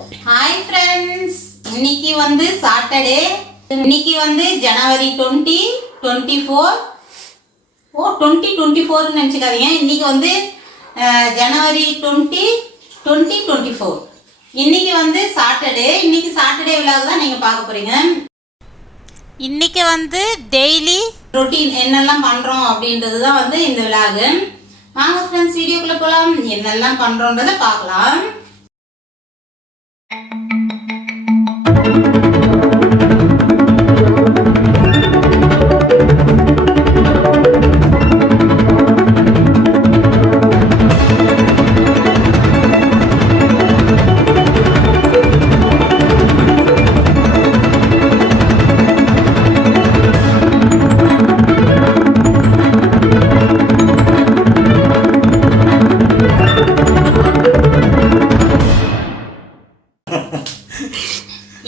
Hi friends, இன்னைக்கு வந்து Saturday. இன்னைக்கு வந்து ஜனவரி 2024. ஓ 2024 நினச்சிக்காதீங்க. இன்னைக்கு வந்து ஜனவரி 2024. இன்னைக்கு வந்து சாட்டர்டே. இன்னைக்கு சாட்டர்டே விலாக் தான் நீங்கள் பார்க்க போகிறீங்க. இன்னைக்கு வந்து டெய்லி ரொட்டீன் என்னெல்லாம் பண்ணுறோம் அப்படின்றது தான் வந்து இந்த விலாகு. வாங்க ஃப்ரெண்ட்ஸ், வீடியோக்குள்ளே போகலாம். என்னெல்லாம் பண்ணுறோன்றதை பார்க்கலாம்.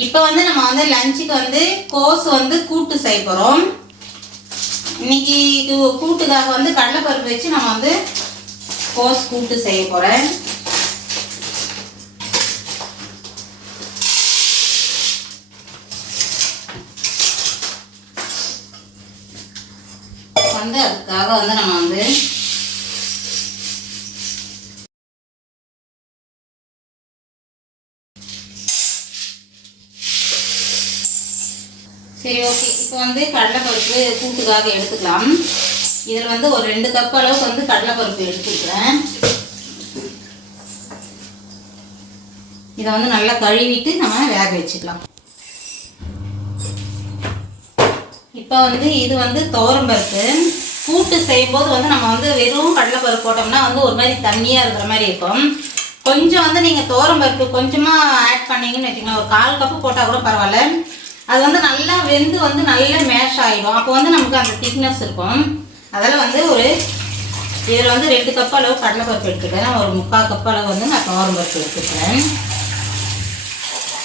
இப்போ வந்து நம்ம வந்து லஞ்சுக்கு வந்து கோஸ் வந்து கூட்டு செய்ய போகிறோம். இன்னைக்கு கூட்டுக்காக வந்து கடலைப்பருப்பு வச்சு நம்ம வந்து கோஸ் கூட்டு செய்ய போகிறேன். வந்து அதுக்காக வந்து நம்ம வந்து சரி ஓகே, இப்போ வந்து கடலைப்பருப்பு கூட்டுக்காக எடுத்துக்கலாம். இதில் வந்து ஒரு 2 கப் அளவுக்கு வந்து கடலைப்பருப்பு எடுத்துக்கிறேன். இதை வந்து நல்லா கழுவிட்டு நம்ம வேக வச்சுக்கலாம். இப்போ வந்து இது வந்து துவரம்பருப்பு. கூட்டு செய்யும்போது வந்து நம்ம வந்து வெறும் கடலைப்பருப்பு போட்டோம்னா வந்து ஒரு மாதிரி தண்ணியாக இருக்கிற மாதிரி இருக்கும். கொஞ்சம் வந்து நீங்கள் துவரம்பருப்பு கொஞ்சமாக ஆட் பண்ணிங்கன்னு வச்சுக்கோங்க, ஒரு 1/4 கப்பு போட்டால் கூட பரவாயில்ல. அது வந்து நல்லா வெந்து வந்து நல்லா மேஷ் ஆகிடும். அப்போ வந்து நமக்கு அந்த திக்னஸ் இருக்கும். அதில் வந்து இதில் வந்து 2 கப் அளவு கடலைப்பருப்பு எடுத்துக்கிறேன். ஒரு 3/4 கப் அளவு வந்து நான் துவரம்பருப்பு எடுத்துக்கிறேன்.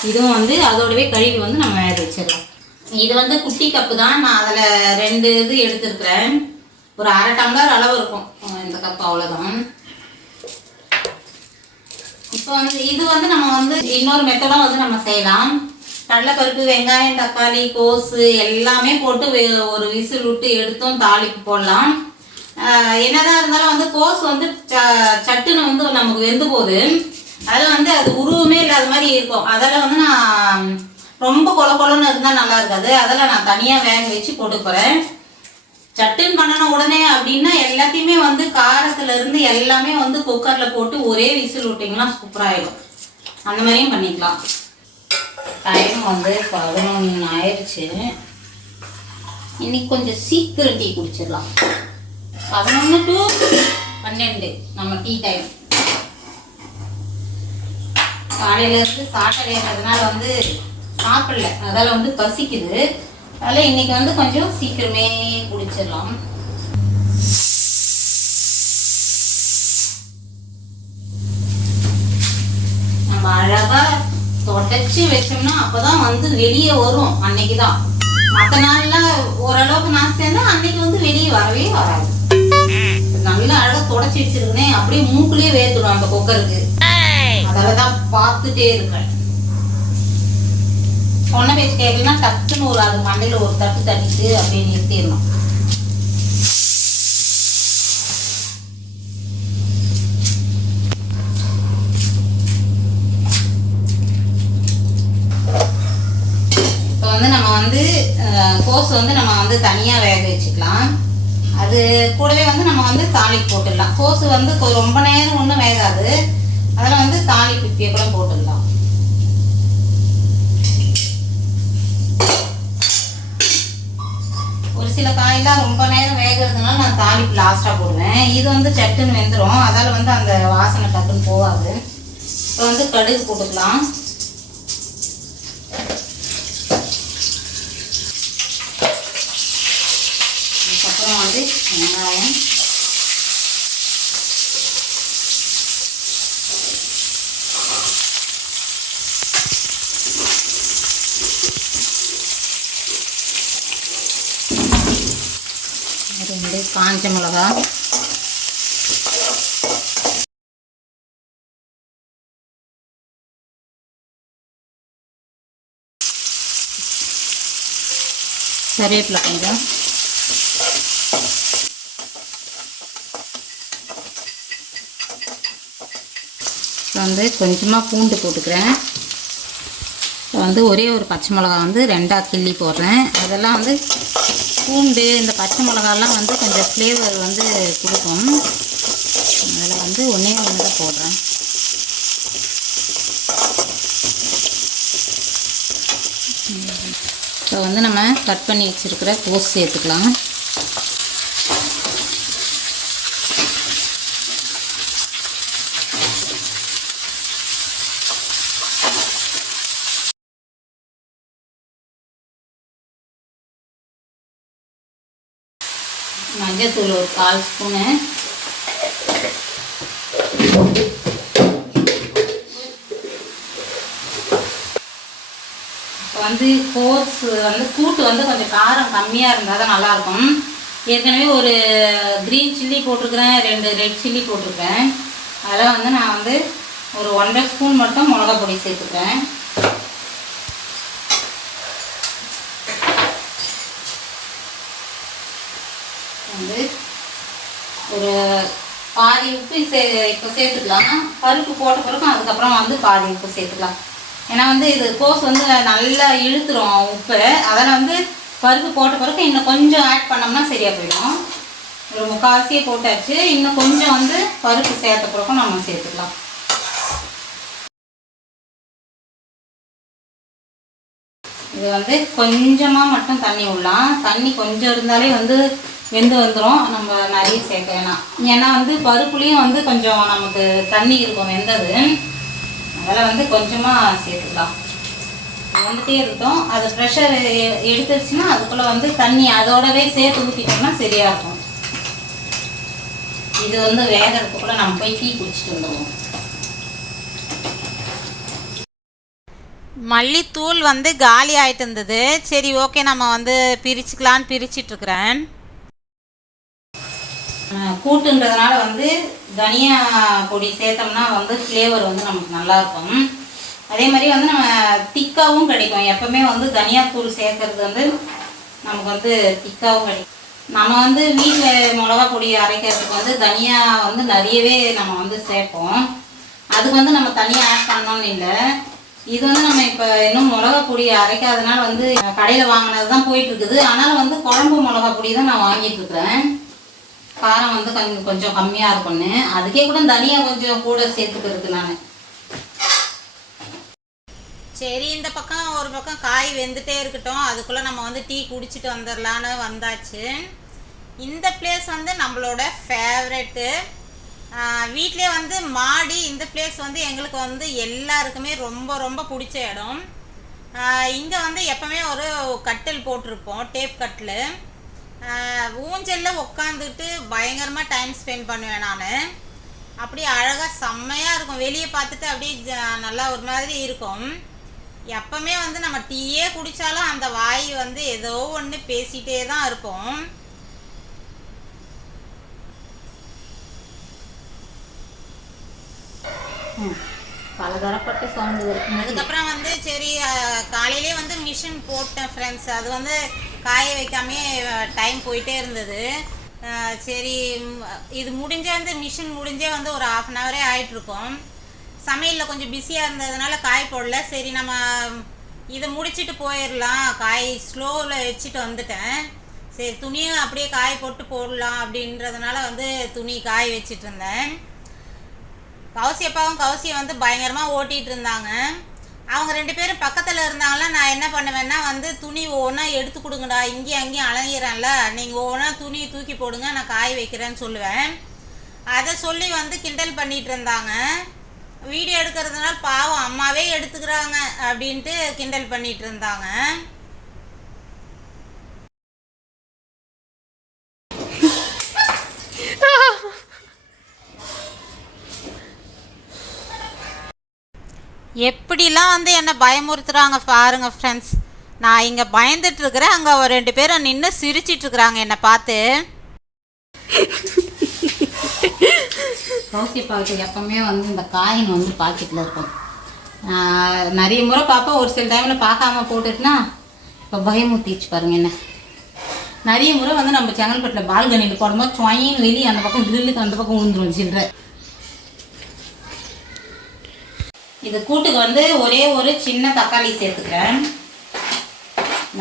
இதுவும் வந்து அதோடவே கழுவி வந்து நம்ம வேக வச்சிடலாம். இது வந்து குட்டி கப்பு தான். நான் அதில் 2 இது எடுத்துருக்கிறேன். ஒரு 1/2 டம்ளர் அளவு இருக்கும் இந்த கப், அவ்வளோதான். இப்போ வந்து இது வந்து நம்ம வந்து இன்னொரு மெத்தடாக வந்து நம்ம செய்யலாம். கடலைப்பருப்பு, வெங்காயம், தக்காளி, கோஸு எல்லாமே போட்டு ஒரு விசில் விட்டு எடுத்தும் தாளிப்பு போடலாம். என்னதான் இருந்தாலும் வந்து கோஸ் வந்து சட்டுன்னு வந்து நமக்கு வெந்து போகுது. அதில் வந்து அது உருவமே இல்லாத மாதிரி இருக்கும். அதில் வந்து நான் ரொம்ப கொலன்னு இருந்தால் நல்லா இருக்காது. அதில் நான் தனியாக வேக வச்சு போட்டு போகிறேன். சட்டுன்னு பண்ணணும் உடனே அப்படின்னா எல்லாத்தையுமே வந்து காரத்துலேருந்து எல்லாமே வந்து குக்கரில் போட்டு ஒரே விசில் விட்டிங்கன்னா சூப்பராகிடும். அந்த மாதிரியும் பண்ணிக்கலாம். டைம் வந்து 11 ஆயிடுச்சு. இன்னைக்கு கொஞ்சம் சீக்கிரம் டீ குடிச்சிடலாம். 11 to 12 நம்ம டீ டைம். காலையிலேருந்து சாட்டர்டேன்றதுனால வந்து சாப்பிடல, அதால் வந்து பசிக்குது. அதனால் இன்னைக்கு வந்து கொஞ்சம் சீக்கிரமே குடிச்சிடலாம். நம்ம அழகாக தொடச்சி வச்சோம்னா அப்போதான் வந்து வெளியே வரும். அன்னைக்கு தான். மற்ற நாள்லாம் ஓரளவுக்கு நான் சேர்ந்தா அன்னைக்கு வந்து வெளியே வரவே வராது. நல்லா அழகாக தொடச்சி வச்சிருக்கேன். அப்படியே மூக்குலேயே வேர்த்துடும் அந்த குக்கருக்கு. அதில் தான் பார்த்துட்டே இருக்கேன். சொன்ன பேச்சு கேட்கலாம், டக்குன்னு ஒரு அது மண்டையில் ஒரு தட்டு தட்டிட்டு அப்படியே நிறுத்திடணும். கோஸ் வந்து நம்ம வந்து தனியாக வேக வச்சுக்கலாம். அது கூடவே வந்து நம்ம வந்து தாளிப்பு போட்டுடலாம். கோஸ் வந்து ரொம்ப நேரம் ஒன்றும் வேகாது. அதில் வந்து தாளிப்பு இப்பயே கூட போட்டுடலாம். ஒரு சில காயெல்லாம் ரொம்ப நேரம் வேகிறதுனால நான் தாளிப்பு லாஸ்ட்டாக போடுவேன். இது வந்து சட்டுன்னு வெந்துடும். அதால் வந்து அந்த வாசனை டக்குன்னு போகாது. இப்போ வந்து கடுகு போட்டுக்கலாம். அப்புறம் வந்து வெங்காயம், காஞ்ச மிளகா, கருவேப்பிலை கொஞ்சம், வந்து கொஞ்சமாக பூண்டு போட்டுக்கிறேன். வந்து ஒரே ஒரு பச்சை மிளகா வந்து 2ஆக கிள்ளி போடுறேன். அதெல்லாம் வந்து பூண்டு இந்த பச்சை மிளகாலாம் வந்து கொஞ்சம் ஃப்ளேவர் வந்து கொடுக்கும். அதில் வந்து ஒன்றே ஒன்று தான் போடுறேன். இப்போ வந்து நம்ம கட் பண்ணி வச்சுருக்கிற கோஸ் சேர்த்துக்கலாம். மஞ்சத்தூள் ஒரு 1/4 ஸ்பூனு, இப்போ வந்து கோஸ் வந்து கூட்டு வந்து கொஞ்சம் காரம் கம்மியாக இருந்தால் தான் நல்லாயிருக்கும். ஏற்கனவே ஒரு க்ரீன் சில்லி போட்டிருக்கிறேன், 2 ரெட் சில்லி போட்டிருக்கேன். அதில் வந்து நான் வந்து ஒரு 1.5 ஸ்பூன் மட்டும் மிளகா பொடி சேர்த்துக்கிறேன். வந்து ஒரு பாதி உப்பு இப்போ சேர்த்துக்கலாம். பருப்பு போட்ட பிறகு அதுக்கப்புறம் வந்து பாதி உப்பு சேர்த்துக்கலாம். ஏன்னா வந்து இது கோஸ் வந்து நல்லா இழுத்துரும் உப்பு. அதனால் வந்து பருப்பு போட்ட பிறகு இன்னும் கொஞ்சம் ஆட் பண்ணோம்னா சரியாக போயிடும். ஒரு 3/4 போட்டாச்சு. இன்னும் கொஞ்சம் வந்து பருப்பு சேர்த்த பிறகும் நம்ம சேர்த்துக்கலாம். இது வந்து கொஞ்சமாக மட்டும் தண்ணி விடலாம். தண்ணி கொஞ்சம் இருந்தாலே வந்து வெந்து வந்துடும். நம்ம நிறைய சேர்க்க வேணாம். ஏன்னா வந்து பருப்புலேயும் வந்து கொஞ்சம் நமக்கு தண்ணி இருக்கும் வெந்தது. அதில் வந்து கொஞ்சமாக சேர்த்துக்கலாம். வந்துட்டே இருக்கட்டும். அது ப்ரெஷர் எடுத்துருச்சுன்னா அதுக்குள்ளே வந்து தண்ணி அதோடவே சேர்த்து ஊற்றிட்டோம்னா சரியாக இருக்கும். இது வந்து வேகிறதுக்குள்ளே நம்ம போய் டீ குடிச்சிட்டு வந்துடுவோம். மல்லித்தூள் வந்து காலி ஆகிட்டு இருந்தது. சரி ஓகே நம்ம வந்து பிரிச்சுக்கலான்னு பிரிச்சிட்ருக்கிறேன். கூட்டுன்றதுனால வந்து தனியா பொடி சேர்த்தோம்னா வந்து ஃப்ளேவர் வந்து நமக்கு நல்லாயிருக்கும். அதே மாதிரி வந்து நம்ம திக்காகவும் கிடைக்கும். எப்போவுமே வந்து தனியாத்தூள் சேர்க்கறது வந்து நமக்கு வந்து திக்காகவும் கிடைக்கும். நம்ம வந்து வீட்டில் மிளகா பொடி அரைக்கிறதுக்கு வந்து தனியா வந்து நிறையவே நம்ம வந்து சேர்ப்போம். அதுக்கு வந்து நம்ம தனியாக ஆட் பண்ணோன்னு இல்லை. இது வந்து நம்ம இப்போ இன்னும் மிளகா பொடி அரைக்காதனால வந்து கடையில் வாங்கினது தான் போயிட்டுருக்குது. ஆனாலும் வந்து குழம்பு மிளகா பொடி தான் நான் வாங்கிட்டுருக்குறேன். காரம் வந்து கொஞ்சம் கம்மியாக இருக்கும்னு அதுக்கே கூட தனியாக கொஞ்சம் கூட சேர்த்துக்கிறதுக்கு நான். சரி இந்த பக்கம் ஒரு பக்கம் காய் வெந்துட்டே இருக்கட்டும். அதுக்குள்ளே நம்ம வந்து டீ குடிச்சிட்டு வந்துடலான்னு வந்தாச்சு. இந்த பிளேஸ் வந்து நம்மளோட ஃபேவரெட்டு. வீட்டிலே வந்து மாடி. இந்த பிளேஸ் வந்து எங்களுக்கு வந்து எல்லாருக்குமே ரொம்ப ரொம்ப பிடிச்ச இடம். இங்கே வந்து எப்போவுமே ஒரு கட்டில் போட்டிருப்போம், டேப் கட்டில். ஊஞ்சலில் உட்காந்துட்டு பயங்கரமாக டைம் ஸ்பெண்ட் பண்ணுவேன் நான். அப்படியே அழகாக செம்மையாக இருக்கும். வெளியே பார்த்துட்டு அப்படியே நல்லா ஒரு மாதிரி இருக்கும். எப்போவுமே வந்து நம்ம டீயே குடித்தாலும் அந்த வாய் வந்து ஏதோ ஒன்று பேசிகிட்டே தான் இருப்போம். பலதரப்பட்ட சவுண்டு இருக்கும். அதுக்கப்புறம் வந்து சரி காலையிலே வந்து மிஷின் போட்டேன் ஃப்ரெண்ட்ஸ். அது வந்து காய வைக்காமே டைம் போயிட்டே இருந்தது. சரி இது முடிஞ்சே வந்து மிஷின் முடிஞ்சே வந்து ஒரு 1/2 hour ஆகிட்ருக்கோம். சமையலில் கொஞ்சம் பிஸியாக இருந்ததுனால காய் போடல. சரி நம்ம இதை முடிச்சுட்டு போயிடலாம். காய் ஸ்லோவில் வச்சுட்டு வந்துட்டேன். சரி துணியும் அப்படியே காய போட்டு போடலாம் அப்படின்றதுனால வந்து துணி காய வச்சிட்டு இருந்தேன். கௌசியப்பாவும் கௌசியை வந்து பயங்கரமாக ஓட்டிகிட்டு இருந்தாங்க. அவங்க 2 பேரும் பக்கத்தில் இருந்தாங்களா. நான் என்ன பண்ணுவேன்னா வந்து துணி ஒவ்வொன்றா எடுத்து கொடுங்கடா, இங்கேயும் அங்கேயும் அலையிறேன்ல, நீங்கள் ஒவ்வொன்றா துணி தூக்கி போடுங்க, நான் காய வைக்கிறேன்னு சொல்லுவேன். அதை சொல்லி வந்து கிண்டல் பண்ணிகிட்டு இருந்தாங்க. வீடியோ எடுக்கிறதுனால பாவம் அம்மாவே எடுத்துக்கிறாங்க அப்படின்ட்டு கிண்டல் பண்ணிகிட்டு இருந்தாங்க. எப்படிலாம் வந்து என்னை பயமுறுத்துகிறாங்க பாருங்க ஃப்ரெண்ட்ஸ். நான் இங்கே பயந்துட்டுருக்கிறேன். அங்கே 2 பேரும் நின்று சிரிச்சிட்ருக்குறாங்க என்னை பார்த்து. கௌசி பாக்கெட் எப்போவுமே வந்து இந்த காயின் வந்து பாக்கெட்டில் இருக்கும். நிறைய முறை பார்ப்பேன். ஒரு சில டைமில் பார்க்காம போட்டுட்டுனா இப்போ பயமுறுத்திச்சு பாருங்க என்ன. நிறைய முறை வந்து நம்ம செங்கல்பட்டில் பால்கனியில் போடும்போது சுவையும் வெளியே அந்த பக்கம் கிரில்லுக்கு அந்த பக்கம் விழுந்துரும் சில்லற. இது கூட்டுக்கு வந்து ஒரே ஒரு சின்ன தக்காளி சேர்த்துக்கிறேன்.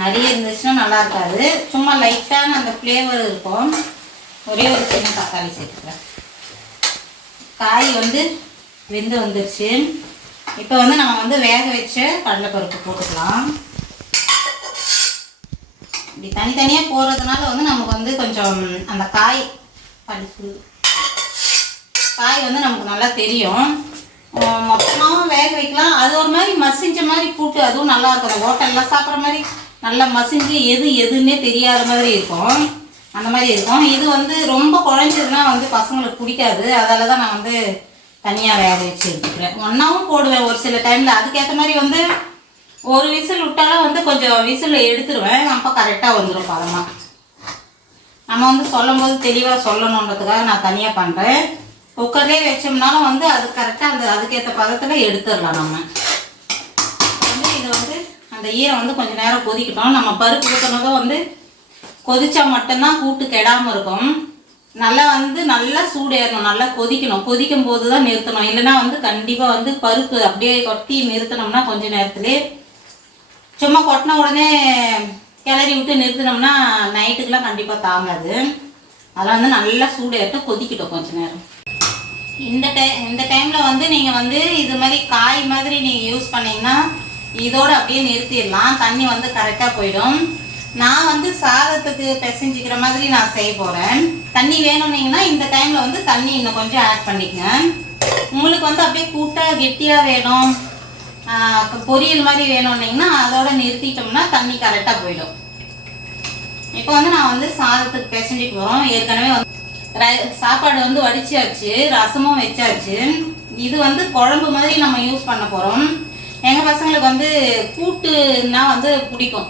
நிறைய இருந்துச்சுன்னா நல்லா இருக்காது, சும்மா லைட்டான அந்த ஃப்ளேவர் இருக்கும். ஒரே ஒரு சின்ன தக்காளி சேர்த்துக்கிறேன். காய் வந்து வெந்து வந்துருச்சு. இப்போ வந்து நம்ம வந்து வேக வச்ச கடலைப்பருப்பு போட்டுக்கலாம். இப்படி தனித்தனியாக போடுறதுனால வந்து நமக்கு வந்து கொஞ்சம் அந்த காய் வந்து நமக்கு நல்லா தெரியும். மொத்தமாகவும் வேக வைக்கலாம். அது ஒரு மாதிரி மசிஞ்ச மாதிரி கூட்டு, அதுவும் நல்லா இருக்கும். அந்த ஹோட்டலில் சாப்பிட்ற மாதிரி நல்லா மசிஞ்சு எதுன்னே தெரியாத மாதிரி இருக்கும், அந்த மாதிரி இருக்கும். இது வந்து ரொம்ப குழஞ்சதுன்னா வந்து பசங்களுக்கு பிடிக்காது. அதால தான் நான் வந்து தனியாக வேக வச்சு எடுத்துக்கிறேன். ஒன்றாவும் போடுவேன் ஒரு சில டைமில். அதுக்கேற்ற மாதிரி வந்து ஒரு விசில் விட்டாலும் வந்து கொஞ்சம் விசில் எடுத்துருவேன். அப்போ கரெக்டாக வந்துடும் பதமாக. நம்ம வந்து சொல்லும் போது தெளிவாக சொல்லணுன்றதுக்காக நான் தனியாக பண்ணுறேன். குக்கர்லேயே வச்சோம்னாலும் வந்து அது கரெக்டாக அதுக்கேற்ற பதத்தில் எடுத்துடலாம். நம்ம வந்து இது வந்து அந்த ஈரம் வந்து கொஞ்சம் நேரம் கொதிக்கட்டும். நம்ம பருப்பு ஊற்றினதும் வந்து கொதிச்சா மட்டும்தான் கூட்டு கெடாமல் இருக்கும். நல்லா சூடேறணும், நல்லா கொதிக்கணும். கொதிக்கும் போது தான் நிறுத்தணும். இல்லைன்னா வந்து கண்டிப்பாக வந்து பருப்பு அப்படியே கொட்டி நிறுத்தினோம்னா கொஞ்சம் நேரத்துலேயே சும்மா கொட்டின உடனே கிளறி விட்டு நிறுத்தினோம்னா நைட்டுக்கெலாம் கண்டிப்பாக தாங்காது. அதெல்லாம் வந்து நல்லா சூடேறட்டும், கொதிக்கட்டும் கொஞ்சம் நேரம். இந்த டைமில் வந்து நீங்கள் வந்து இது மாதிரி காய் மாதிரி நீங்கள் யூஸ் பண்ணிங்கன்னா இதோடு அப்படியே நிறுத்திடலாம். தண்ணி வந்து கரெக்டாக போயிடும். நான் வந்து சாதத்துக்கு பிசைஞ்சிக்கிற மாதிரி நான் செய்ய போகிறேன். தண்ணி வேணும்னீங்கன்னா இந்த டைமில் வந்து தண்ணி இன்னும் கொஞ்சம் ஆட் பண்ணிக்கங்க. உங்களுக்கு வந்து அப்படியே கூட்டாக கெட்டியாக வேணும், பொரியல் மாதிரி வேணும்னீங்கன்னா அதோட நிறுத்திட்டோம்னா தண்ணி கரெக்டாக போயிடும். இப்போ வந்து நான் வந்து சாதத்துக்கு பிசைஞ்சிக்கு போகிறோம். ஏற்கனவே வந்து சாப்பாடு வந்து வடிச்சாச்சு, ரசமும் வச்சாச்சு. இது வந்து குழம்பு மாதிரி நம்ம யூஸ் பண்ண போகிறோம். எங்கள் பசங்களுக்கு வந்து கூட்டுன்னா வந்து பிடிக்கும்.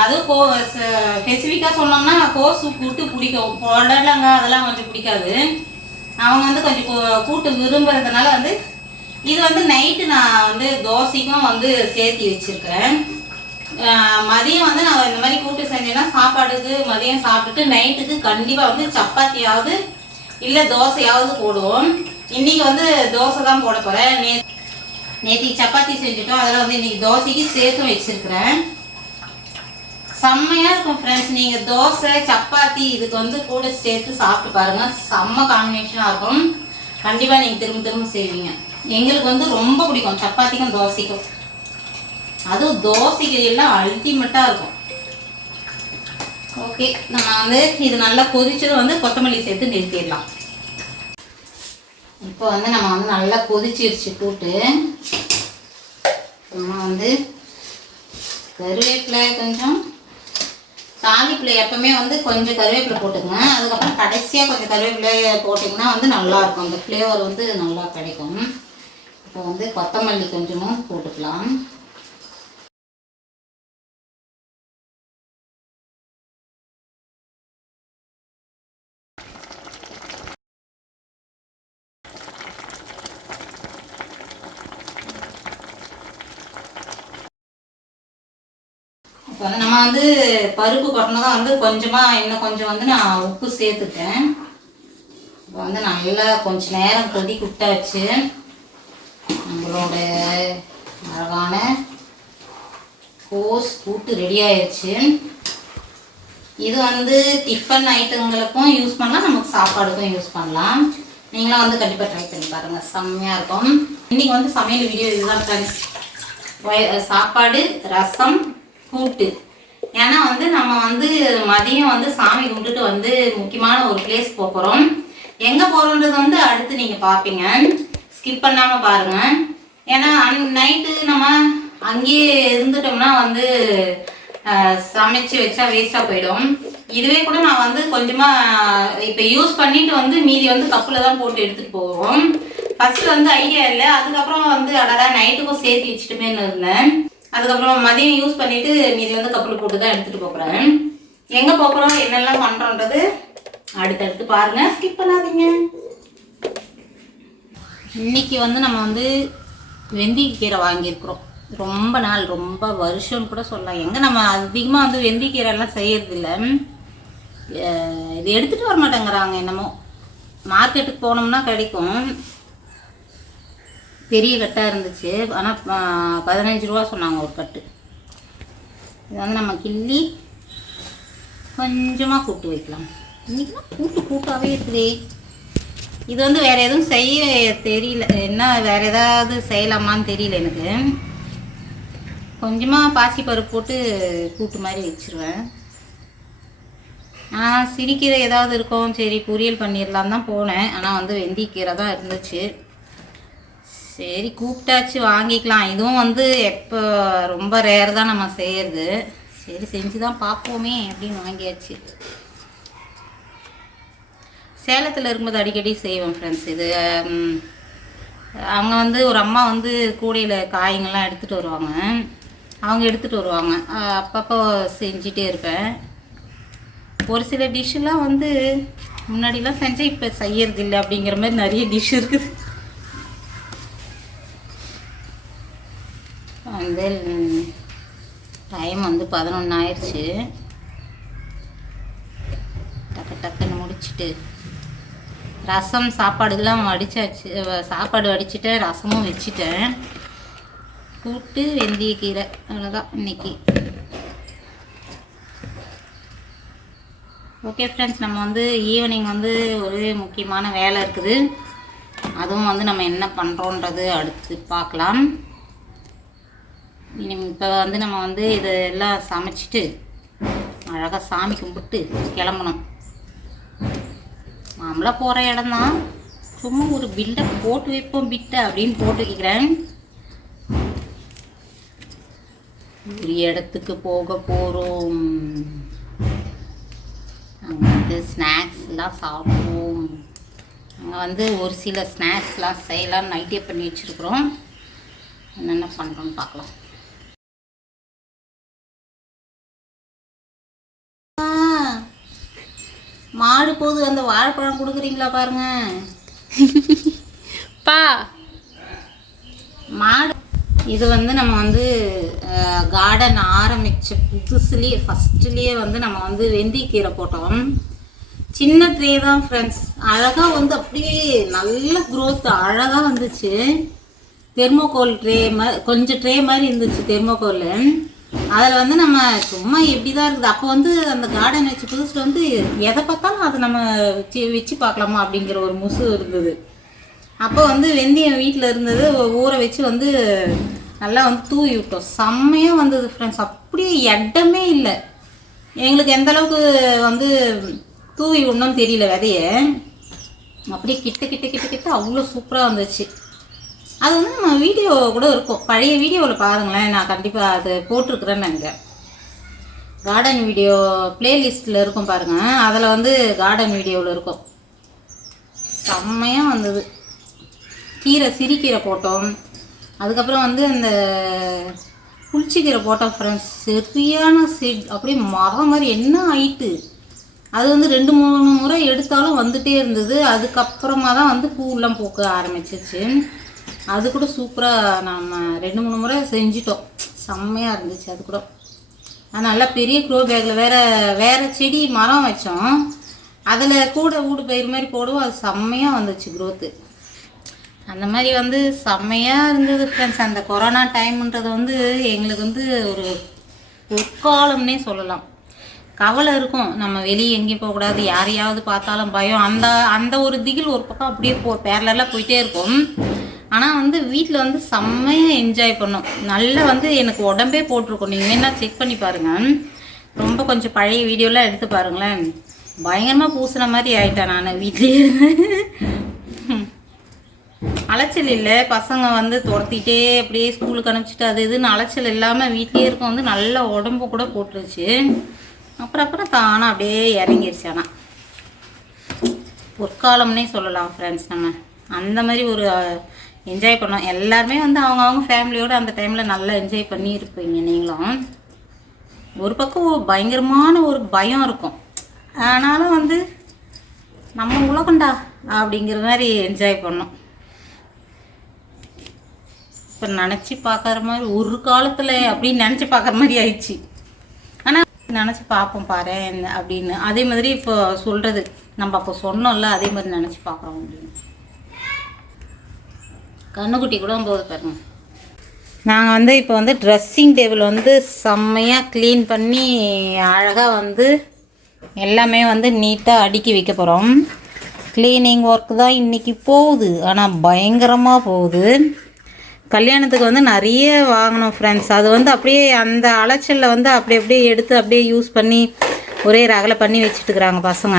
அதுவும் ஸ்பெசிஃபிக்காக சொன்னோம்னா கோசு கூட்டு பிடிக்கும். புடலங்காய் அதெல்லாம் கொஞ்சம் பிடிக்காது. அவங்க வந்து கொஞ்சம் கூட்டு விரும்புறதுனால வந்து இது வந்து நைட்டு நான் வந்து தோசைக்கும் வந்து சேர்த்தி வச்சுருக்கிறேன். மதியம் வந்து நான் இந்த மாதிரி கூட்டு செஞ்சேன்னா சாப்பாடுக்கு மதியம் சாப்பிட்டுட்டு நைட்டுக்கு கண்டிப்பாக வந்து சப்பாத்தியாவது இல்லை தோசையாவது போடுவோம். இன்றைக்கி வந்து தோசை தான் போட போகிறேன். நேற்றுக்கு சப்பாத்தி செஞ்சுட்டோம், அதில் வந்து இன்றைக்கி தோசைக்கு சேர்த்து வச்சுருக்கிறேன். செம்மையாக இருக்கும் ஃப்ரெண்ட்ஸ். நீங்கள் தோசை சப்பாத்தி இதுக்கு வந்து கூட சேர்த்து சாப்பிட்டு பாருங்கள், செம்ம காம்பினேஷனாக இருக்கும். கண்டிப்பாக நீங்கள் திரும்ப திரும்ப செய்வீங்க. எங்களுக்கு வந்து ரொம்ப பிடிக்கும் சப்பாத்திக்கும் தோசைக்கும். அதுவும் தோசைக்கு எல்லாம் அல்டிமேட்டாக இருக்கும். ஓகே, நம்ம வந்து இது நல்லா கொதிச்சது வந்து கொத்தமல்லி சேர்த்து நிறுத்திடலாம். இப்போ வந்து நம்ம வந்து நல்லா கொதிச்சிருச்சு கூட்டு. நம்ம வந்து கருவேப்பிலை கொஞ்சம் தாளிப்பில் எப்பவுமே வந்து கொஞ்சம் கருவேப்பிலை போட்டுங்க. அதுக்கப்புறம் கடைசியாக கொஞ்சம் கருவேப்பிலை போட்டிங்கன்னா வந்து நல்லாயிருக்கும், அந்த ஃப்ளேவர் வந்து நல்லா கிடைக்கும். இப்போ வந்து கொத்தமல்லி கொஞ்சமும் போட்டுக்கலாம். இப்போ வந்து நம்ம வந்து பருப்பு கொட்டினதான் வந்து கொஞ்சமாக இன்னும் கொஞ்சம் வந்து நான் உப்பு சேர்த்துட்டேன். இப்போ வந்து நல்லா கொஞ்சம் நேரம் கொதிக்க விட்டாச்சு. நம்மளோட அழகான கோஸ் கூட்டு ரெடி ஆயிடுச்சு. இது வந்து டிஃபன் ஐட்டங்களுக்கும் யூஸ் பண்ணலாம், நமக்கு சாப்பாடுக்கும் யூஸ் பண்ணலாம். நீங்களும் வந்து கண்டிப்பாக ட்ரை பண்ணி பாருங்கள், செம்மையாக இருக்கும். இன்றைக்கி வந்து சமையல் வீடியோ இதுதான் ஃப்ரெண்ட்ஸ். சாப்பாடு, ரசம், கூட்டு. ஏன்னா வந்து நம்ம வந்து மதியம் வந்து சாமி கும்பிட்டுட்டு வந்து முக்கியமான ஒரு பிளேஸ் போகிறோம். எங்கே போகிறோன்றது வந்து அடுத்து நீங்கள் பார்ப்பீங்க, ஸ்கிப் பண்ணாமல் பாருங்கள். ஏன்னா நைட்டு நம்ம அங்கேயே இருந்துட்டோம்னா வந்து சமைச்சு வச்சா வேஸ்ட்டாக போயிடும். இதுவே கூட நான் வந்து கொஞ்சமாக இப்போ யூஸ் பண்ணிட்டு வந்து மீதி வந்து கப்பில் தான் போட்டு எடுத்துகிட்டு போவோம். ஃபஸ்ட்டு வந்து ஐடியா இல்லை, அதுக்கப்புறம் வந்து அடடா நைட்டுக்கும் சேர்த்து வச்சுட்டுமேன்னு இருந்தேன். அதுக்கப்புறம் மதியம் யூஸ் பண்ணிவிட்டு மீதி வந்து கப்பில் போட்டு தான் எடுத்துகிட்டு போகிறேன். எங்கே போகிறோம் என்னெல்லாம் பண்ணுறோன்றது அடுத்தடுத்து பாருங்கள், ஸ்கிப் பண்ணாதீங்க. இன்றைக்கி வந்து நம்ம வந்து வெந்தயக்கீரை வாங்கியிருக்கிறோம். ரொம்ப நாள், ரொம்ப வருஷம்னு கூட சொல்லலாம். எங்கே நம்ம அதிகமாக வந்து வெந்தயக்கீரைலாம் செய்யறதில்ல. இது எடுத்துகிட்டு வர மாட்டேங்கிறாங்க என்னமோ. மார்க்கெட்டுக்கு போனோம்னா கிடைக்கும். பெரிய கட்டாக இருந்துச்சு, ஆனால் 15 ரூபா சொன்னாங்க ஒரு கட்டு. இது வந்து நம்ம கிள்ளி கொஞ்சமாக கூட்டு வைக்கலாம். இன்றைக்கெலாம் கூட்டாகவே இருக்குதே. இது வந்து வேறு எதுவும் செய்ய தெரியல, என்ன வேறு ஏதாவது செய்யலாமான்னு தெரியல எனக்கு. கொஞ்சமாக பாசிப்பருப்பு போட்டு கூட்டு மாதிரி வச்சுருவேன். சிறுக்கீரை ஏதாவது இருக்கும், சரி பொரியல் பண்ணிடலாம் தான் போனேன். ஆனால் வந்து வெந்தயக்கீரை தான் இருந்துச்சு. சரி கூப்பிட்டாச்சு, வாங்கிக்கலாம். இதுவும் வந்து எப்போ ரொம்ப ரேர் தான் நம்ம செய்கிறது. சரி செஞ்சு தான் பார்ப்போமே அப்படின்னு வாங்கியாச்சு. சேலத்தில் இருக்கும்போது அடிக்கடி செய்வோம் ஃப்ரெண்ட்ஸ். இது அவங்க வந்து ஒரு அம்மா வந்து கூடையில் காய்கள்லாம் எடுத்துகிட்டு வருவாங்க. அவங்க எடுத்துகிட்டு வருவாங்க, அப்பப்போ செஞ்சிட்டே இருப்பேன். ஒரு சில டிஷ்ஷெலாம் வந்து முன்னாடிலாம் செஞ்சேன், இப்போ செய்யறதில்லை அப்படிங்கிற மாதிரி நிறைய டிஷ் இருக்குது. வந்து டைம் வந்து 11 ஆயிடுச்சு. டக்குன்னு முடிச்சுட்டு ரசம் சாப்பாடுலாம் வடிச்சாச்சு. சாப்பாடு வடிச்சிட்டேன், ரசமும் வச்சுட்டேன். கூட்டு வெந்தயக்கீரை அவ்வளோதான் இன்னைக்கு. ஓகே ஃப்ரெண்ட்ஸ், நம்ம வந்து ஈவினிங் வந்து ஒரு முக்கியமான வேலை இருக்குது. அதுவும் வந்து நம்ம என்ன பண்ணுறோன்றது அடுத்து பார்க்கலாம். இப்போ வந்து நம்ம வந்து இதெல்லாம் சமைச்சிட்டு அழகாக சாமி கும்பிட்டு கிளம்பணும். மாமலாக போகிற இடம்தான், சும்மா ஒரு பில்லை போட்டு வைப்போம், பிட்டை அப்படின்னு போட்டு வைக்கிறேன். ஒரு இடத்துக்கு போக போகிறோம். அங்கே வந்து ஸ்நாக்ஸ்லாம் சாப்பிடுவோம். அங்கே வந்து ஒரு சில ஸ்நாக்ஸ்லாம் செய்யலாம் நைட்டே பண்ணி வச்சுருக்குறோம். என்னென்ன பண்ணுறோன்னு பார்க்கலாம். மாடு போது அந்த வாழைப்பழம் கொடுக்குறீங்களா பாருங்க பா. மாடு இது வந்து நம்ம வந்து கார்டன் ஆரம்பித்த புதுசுலேயே ஃபஸ்ட்டுலேயே வந்து நம்ம வந்து வெந்தயக்கீரை போட்டோம். சின்ன ட்ரே தான் ஃப்ரெண்ட்ஸ். அழகாக வந்து அப்படியே நல்ல க்ரோத் அழகாக வந்துச்சு. தெர்மோகோல் ட்ரே மாதிரி கொஞ்சம் ட்ரே மாதிரி இருந்துச்சு தெர்மோகோல். அதில் வந்து நம்ம சும்மா எப்படி தான் இருக்குது. அப்போ வந்து அந்த கார்டன் வச்ச புதுசில் வந்து எதை பார்த்தாலும் அதை நம்ம வச்சு பார்க்கலாமா அப்படிங்கிற ஒரு முசு இருந்தது. அப்போ வந்து வெந்தயம் வீட்டில் இருந்தது, ஊற வச்சு வந்து நல்லா வந்து தூவி விட்டோம். செம்மையாக வந்தது ஃப்ரெண்ட்ஸ். அப்படியே இடமே இல்லை எங்களுக்கு. எந்த அளவுக்கு வந்து தூவி விடணும்னு தெரியல விதையை. அப்படியே கிட்ட அவ்வளோ சூப்பராக வந்துச்சு. அது வந்து நம்ம வீடியோ கூட இருக்கும், பழைய வீடியோவில் பாருங்களேன். நான் கண்டிப்பாக அது போட்டிருக்கிறேன்னு நினைக்கிறேன். கார்டன் வீடியோ பிளேலிஸ்ட்டில் இருக்கும் பாருங்கள், அதில் வந்து கார்டன் வீடியோவில் இருக்கும். செம்மையாக வந்தது. சிறுகீரை போட்டோம். அதுக்கப்புறம் வந்து அந்த புளிச்சிக்கீரை போட்டோம் ஃப்ரெண்ட்ஸ். சரியான அப்படியே மரம் மாதிரி என்ன ஆயிட்டு. அது வந்து 2-3 முறை எடுத்தாலும் வந்துகிட்டே இருந்தது. அதுக்கப்புறமா தான் வந்து பூவெல்லாம் பூக்க ஆரம்பிச்சிச்சு. அது கூட சூப்பராக நம்ம 2-3 முறை செஞ்சிட்டோம். செம்மையாக இருந்துச்சு அது கூட. அது நல்லா பெரிய க்ரோ பேக்கில் வேறு செடி மரம் வச்சோம். அதில் கூட ஊடு பயிர் மாதிரி போடுவோம். அது செம்மையாக வந்துச்சு க்ரோத்து. அந்த மாதிரி வந்து செம்மையாக இருந்தது ஃப்ரெண்ட்ஸ். அந்த கொரோனா டைம்ன்றது வந்து எங்களுக்கு வந்து ஒரு பொற்காலம்னே சொல்லலாம். கவலை இருக்கும், நம்ம வெளியே எங்கேயும் போகக்கூடாது, யாரையாவது பார்த்தாலும் பயம். அந்த ஒரு திகில் ஒரு பக்கம் அப்படியே பேரலெல்லாம் போயிட்டே இருக்கும். ஆனால் வந்து வீட்டில் வந்து செம்மையாக என்ஜாய் பண்ணோம். நல்லா வந்து எனக்கு உடம்பே போட்டிருக்கோம். நீங்கள் வேணா செக் பண்ணி பாருங்கள். ரொம்ப கொஞ்சம் பழைய வீடியோலாம் எடுத்து பாருங்களேன். பயங்கரமாக பூசின மாதிரி ஆயிட்டேன் நான் வீட்லேயே. அலைச்சல் இல்லை, பசங்க வந்து துரத்திட்டே அப்படியே ஸ்கூலுக்கு அனுப்பிச்சிட்டு அது இதுன்னு அலைச்சல் இல்லாமல் வீட்லேயே இருக்கும். வந்து நல்ல உடம்பு கூட போட்டுருச்சு. அப்புறம் தானே அப்படியே இறங்கிருச்சு. ஆனால் பொற்காலம்னே சொல்லலாம் ஃப்ரெண்ட்ஸ். நம்ம அந்த மாதிரி ஒரு என்ஜாய் பண்ணோம். எல்லாருமே வந்து அவங்க ஃபேமிலியோடு அந்த டைமில் நல்லா என்ஜாய் பண்ணி இருப்பீங்க நீங்களும். ஒரு பக்கம் பயங்கரமான ஒரு பயம் இருக்கும், ஆனாலும் வந்து நம்ம உலகண்டா அப்படிங்கிற மாதிரி என்ஜாய் பண்ணோம். இப்போ நினச்சி பார்க்குற மாதிரி ஒரு காலத்தில் அப்படின்னு நினச்சி பார்க்குற மாதிரி ஆயிடுச்சு. ஆனால் நினச்சி பார்ப்போம் பாரு அப்படின்னு. அதே மாதிரி இப்போ சொல்கிறது நம்ம அப்போ சொன்னோம்ல, அதே மாதிரி நினச்சி பார்க்குறோம் அப்படின்னு. கண்ணுக்குட்டி கூட போகுது பாருங்க. நாங்கள் வந்து இப்போ வந்து ட்ரெஸ்ஸிங் டேபிள் வந்து செம்மையாக க்ளீன் பண்ணி அழகாக வந்து எல்லாமே வந்து நீட்டாக அடுக்கி வைக்க போகிறோம். க்ளீனிங் ஒர்க் தான் இன்றைக்கி போகுது, ஆனால் பயங்கரமாக போகுது. கல்யாணத்துக்கு வந்து நிறைய வாங்கினோம் ஃப்ரெண்ட்ஸ். அது வந்து அப்படியே அந்த அலைச்சலில் வந்து அப்படியே எடுத்து அப்படியே யூஸ் பண்ணி ஒரே ரகலை பண்ணி வச்சுட்டுருக்குறாங்க பசங்க.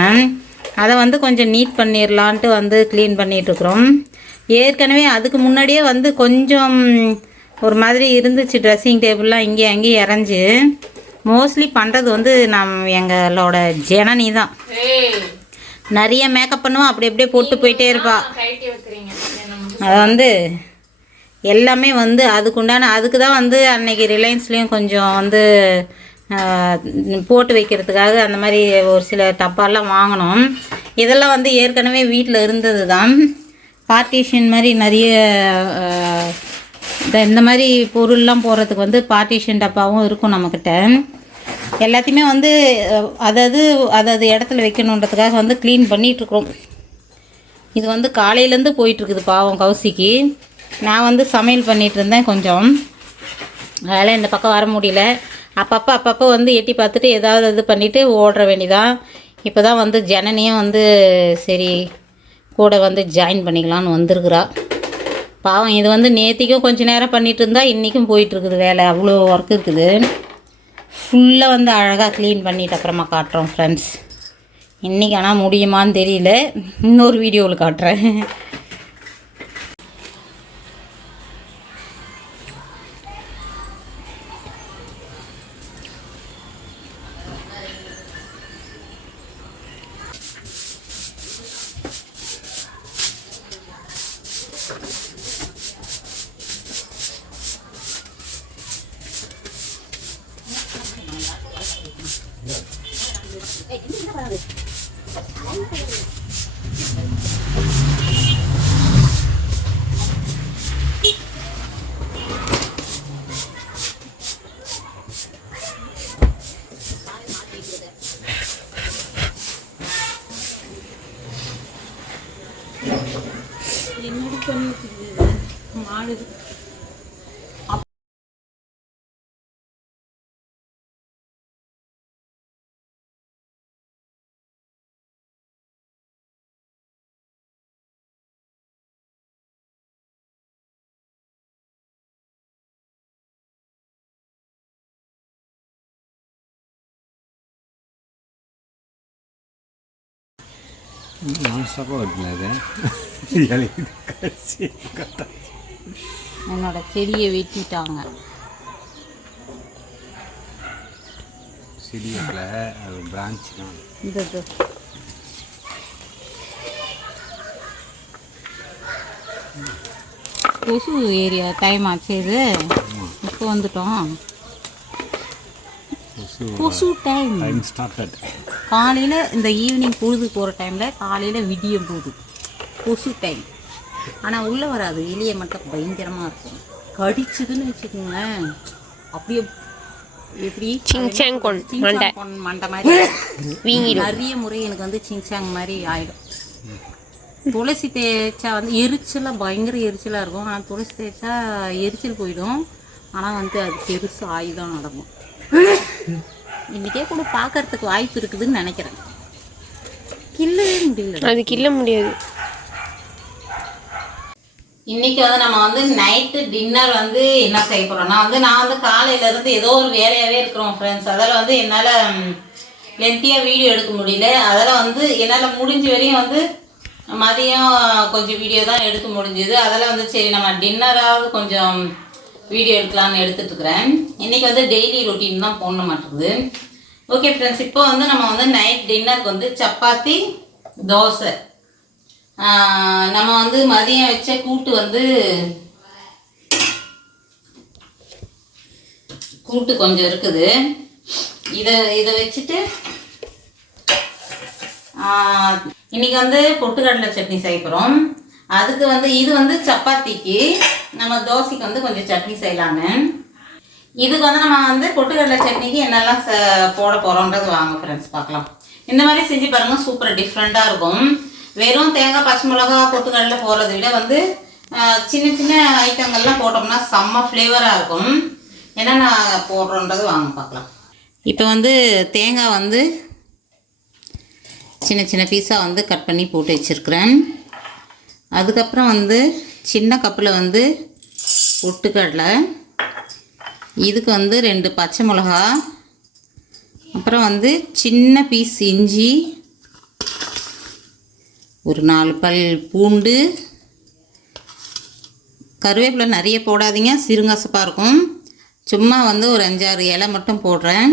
அதை வந்து கொஞ்சம் நீட் பண்ணிடலான்ட்டு வந்து க்ளீன் பண்ணிகிட்ருக்குறோம். ஏற்கனவே அதுக்கு முன்னாடியே வந்து கொஞ்சம் ஒரு மாதிரி இருந்துச்சு ட்ரெஸ்ஸிங் டேபிள்லாம் இங்கே அங்கேயும் இறஞ்சி. மோஸ்ட்லி பண்ணுறது வந்து எங்களோட ஜனனி தான். நிறைய மேக்கப் பண்ணுவோம், அப்படியே போட்டு போயிட்டே இருப்பா. அதை வந்து எல்லாமே வந்து அதுக்கு தான் வந்து அன்னைக்கு ரிலையன்ஸ்லேயும் கொஞ்சம் வந்து போட்டு வைக்கிறதுக்காக அந்த மாதிரி ஒரு சில டப்பாலாம் வாங்கினோம். இதெல்லாம் வந்து ஏற்கனவே வீட்டில் இருந்தது தான். பார்ட்டிஷன் மாதிரி நிறைய இந்த மாதிரி பொருள்லாம் போடுறதுக்கு வந்து பார்ட்டிஷன் டப்பாவும் இருக்கும் நம்மக்கிட்ட. எல்லாத்தையுமே வந்து அதாவது இடத்துல வைக்கணுன்றதுக்காக வந்து க்ளீன் பண்ணிகிட்ருக்குறோம். இது வந்து காலையிலேருந்து போயிட்டுருக்குது பாவம் கௌசிக்கு. நான் வந்து சமையல் பண்ணிகிட்டு இருந்தேன் கொஞ்சம், அதனால் இந்த பக்கம் வர முடியல. அப்பப்போ வந்து எட்டி பார்த்துட்டு ஏதாவது இது பண்ணிவிட்டு ஓடுற வேண்டிதான். இப்போ தான் வந்து ஜனனியும் வந்து சரி கூட வந்து ஜாயின் பண்ணிக்கலான்னு வந்திருக்குறா. பாவம் இது வந்து நேற்றுக்கும் கொஞ்சம் நேரம் பண்ணிகிட்டு இருந்தால் இன்றைக்கும் போயிட்டுருக்குது வேலை. அவ்வளோ ஒர்க் இருக்குது. ஃபுல்லாக வந்து அழகாக க்ளீன் பண்ணிவிட்டு அப்புறமா காட்டுறோம் ஃப்ரெண்ட்ஸ். இன்றைக்கி ஆனால் முடியுமான்னு தெரியல, இன்னொரு வீடியோவில் காட்டுறேன். என்னடி பண்ணிட்டு மாடு என்னோட செடியை வெட்டிட்டாங்க. கொசு ஏரியா டைம் ஆச்சு. இது இப்போ வந்துட்டோம். கொசு டைம் காலையில் இந்த ஈவினிங் பொழுது போகிற டைமில் காலையில் விடியும் போது கொசு டைம். ஆனால் உள்ளே வராது, எலியை மட்டும் பயங்கரமாக இருக்கும். கடிச்சுதுன்னு வச்சுக்கோங்களேன், அப்படியே எப்படி மண்டை மாதிரி நிறைய முறை எனக்கு வந்து சிங்சாங் மாதிரி ஆகிடும். துளசி தேய்ச்சா வந்து எரிச்சலாக பயங்கர எரிச்சலாக இருக்கும். ஆனால் துளசி தேய்ச்சா எரிச்சல் போயிடும். ஆனால் வந்து அது பெருசு ஆயுதம் நடக்கும். இன்றைக்கே கூட பார்க்கறதுக்கு வாய்ப்பு இருக்குதுன்னு நினைக்கிறேன். கில்லவே முடியல, அது கில்ல முடியாது. இன்றைக்கி வந்து நம்ம வந்து நைட்டு டின்னர் வந்து என்ன செய்ய போகிறோம்னா வந்து நான் வந்து காலையிலேருந்து ஏதோ ஒரு வேலையாகவே இருக்கிறோம் ஃப்ரெண்ட்ஸ். அதில் வந்து என்னால் லென்த்தியாக வீடியோ எடுக்க முடியல. அதில் வந்து என்னால் முடிஞ்ச வரையும் வந்து மதியம் கொஞ்சம் வீடியோ தான் எடுக்க முடிஞ்சுது. அதில் வந்து சரி நம்ம டின்னராவது கொஞ்சம் வீடியோ எடுக்கலான்னு எடுத்துகிட்ருக்குறேன். இன்றைக்கி வந்து டெய்லி ரொட்டீன் தான் போட மாட்டேங்குது. ஓகே ஃப்ரெண்ட்ஸ், இப்போ வந்து நம்ம வந்து நைட் டின்னருக்கு வந்து சப்பாத்தி தோசை. நம்ம வந்து மதியம் வச்ச கூட்டு வந்து கூட்டு கொஞ்சம் இருக்குது. இதை வச்சுட்டு இன்றைக்கி வந்து பொட்டுக்கடலை சட்னி செய்ய போகிறோம். அதுக்கு வந்து இது வந்து சப்பாத்திக்கு நம்ம தோசைக்கு வந்து கொஞ்சம் சட்னி செய்யலான்னு. இதுக்கு வந்து நம்ம வந்து பொட்டுக்கடலை சட்னிக்கு என்னெல்லாம் போட போகிறோன்றது வாங்க ஃப்ரெண்ட்ஸ் பார்க்கலாம். இந்த மாதிரி செஞ்சு பாருங்கள், சூப்பர் டிஃப்ரெண்ட்டாக இருக்கும். வெறும் தேங்காய் பச்சை மிளகா பொட்டுக்கடலை போடுறத விட வந்து சின்ன சின்ன ஐட்டங்கள்லாம் போட்டோம்னா செம்ம ஃப்ளேவராக இருக்கும். என்னென்ன போடுறோன்றது வாங்க பார்க்கலாம். இப்போ வந்து தேங்காய் வந்து சின்ன சின்ன பீஸாக வந்து கட் பண்ணி போட்டு வச்சுருக்குறேன். அதுக்கப்புறம் வந்து சின்ன கப்பில் வந்து பொட்டுக்கடலை, இதுக்கு வந்து 2 பச்சை மிளகா, அப்புறம் வந்து சின்ன பீஸ் இஞ்சி, ஒரு 4 பல் பூண்டு, கருவேப்பிலை நிறைய போடாதீங்க, சிறுங்கசப்பாக இருக்கும். சும்மா வந்து ஒரு 5-6 இலை மட்டும் போடுறேன்.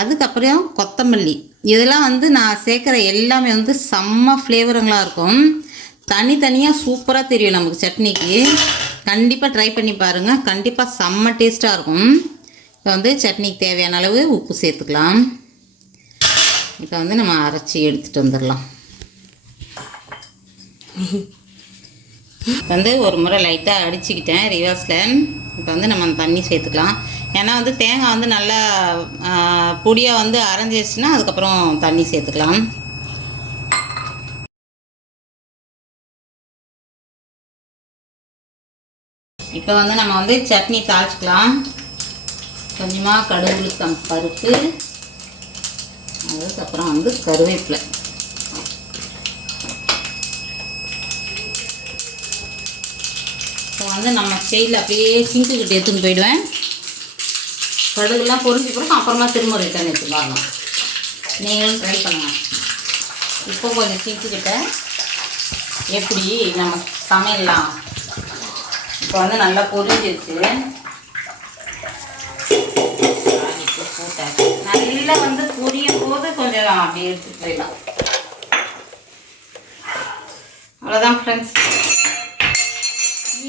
அதுக்கப்புறம் கொத்தமல்லி. இதெல்லாம் வந்து நான் சேர்க்குற எல்லாமே வந்து செம்ம ஃப்ளேவருங்களாக இருக்கும். தனித்தனியாக சூப்பராக தெரியும் நமக்கு சட்னிக்கு. கண்டிப்பாக ட்ரை பண்ணி பாருங்கள், கண்டிப்பாக செம்ம டேஸ்ட்டாக இருக்கும். இப்போ வந்து சட்னிக்கு தேவையான அளவு உப்பு சேர்த்துக்கலாம். இப்போ வந்து நம்ம அரைச்சி எடுத்துகிட்டு வந்துடலாம். வந்து ஒரு முறை லைட்டாக அடிச்சுக்கிட்டேன் ரிவர்ஸில். இப்போ வந்து நம்ம தண்ணி சேர்த்துக்கலாம். ஏன்னா வந்து தேங்காய் வந்து நல்லா பொடியாக வந்து அரைஞ்சிடுச்சுன்னா அதுக்கப்புறம் தண்ணி சேர்த்துக்கலாம். இப்போ வந்து நம்ம வந்து சட்னி தாளிச்சிக்கலாம். கொஞ்சமாக கடுகு உளுத்தம் பருப்பு, அதுக்கப்புறம் வந்து கருவேப்பிலை. இப்போ வந்து நம்ம ஸ்டைலில் அப்படியே சிங்குக்கிட்ட எடுத்துன்னு போயிடுவேன். கடுகுலாம் பொரிஞ்சு பிறகு அப்புறமா திரும்ப ரிட்டர்ன் எடுத்துக்கலாம். நீங்களும் ட்ரை பண்ணுங்கள். இப்போ கொஞ்சம் சிங்குக்கிட்ட எப்படி நம்ம சமையலாம். இப்போ வந்து நல்லா பொரிஞ்சிருச்சு. நல்லா வந்து பொரியும் போது கொஞ்சம் அப்படியே எடுத்துட்டு போயிடலாம். அவ்வளோதான் ஃப்ரெண்ட்ஸ்.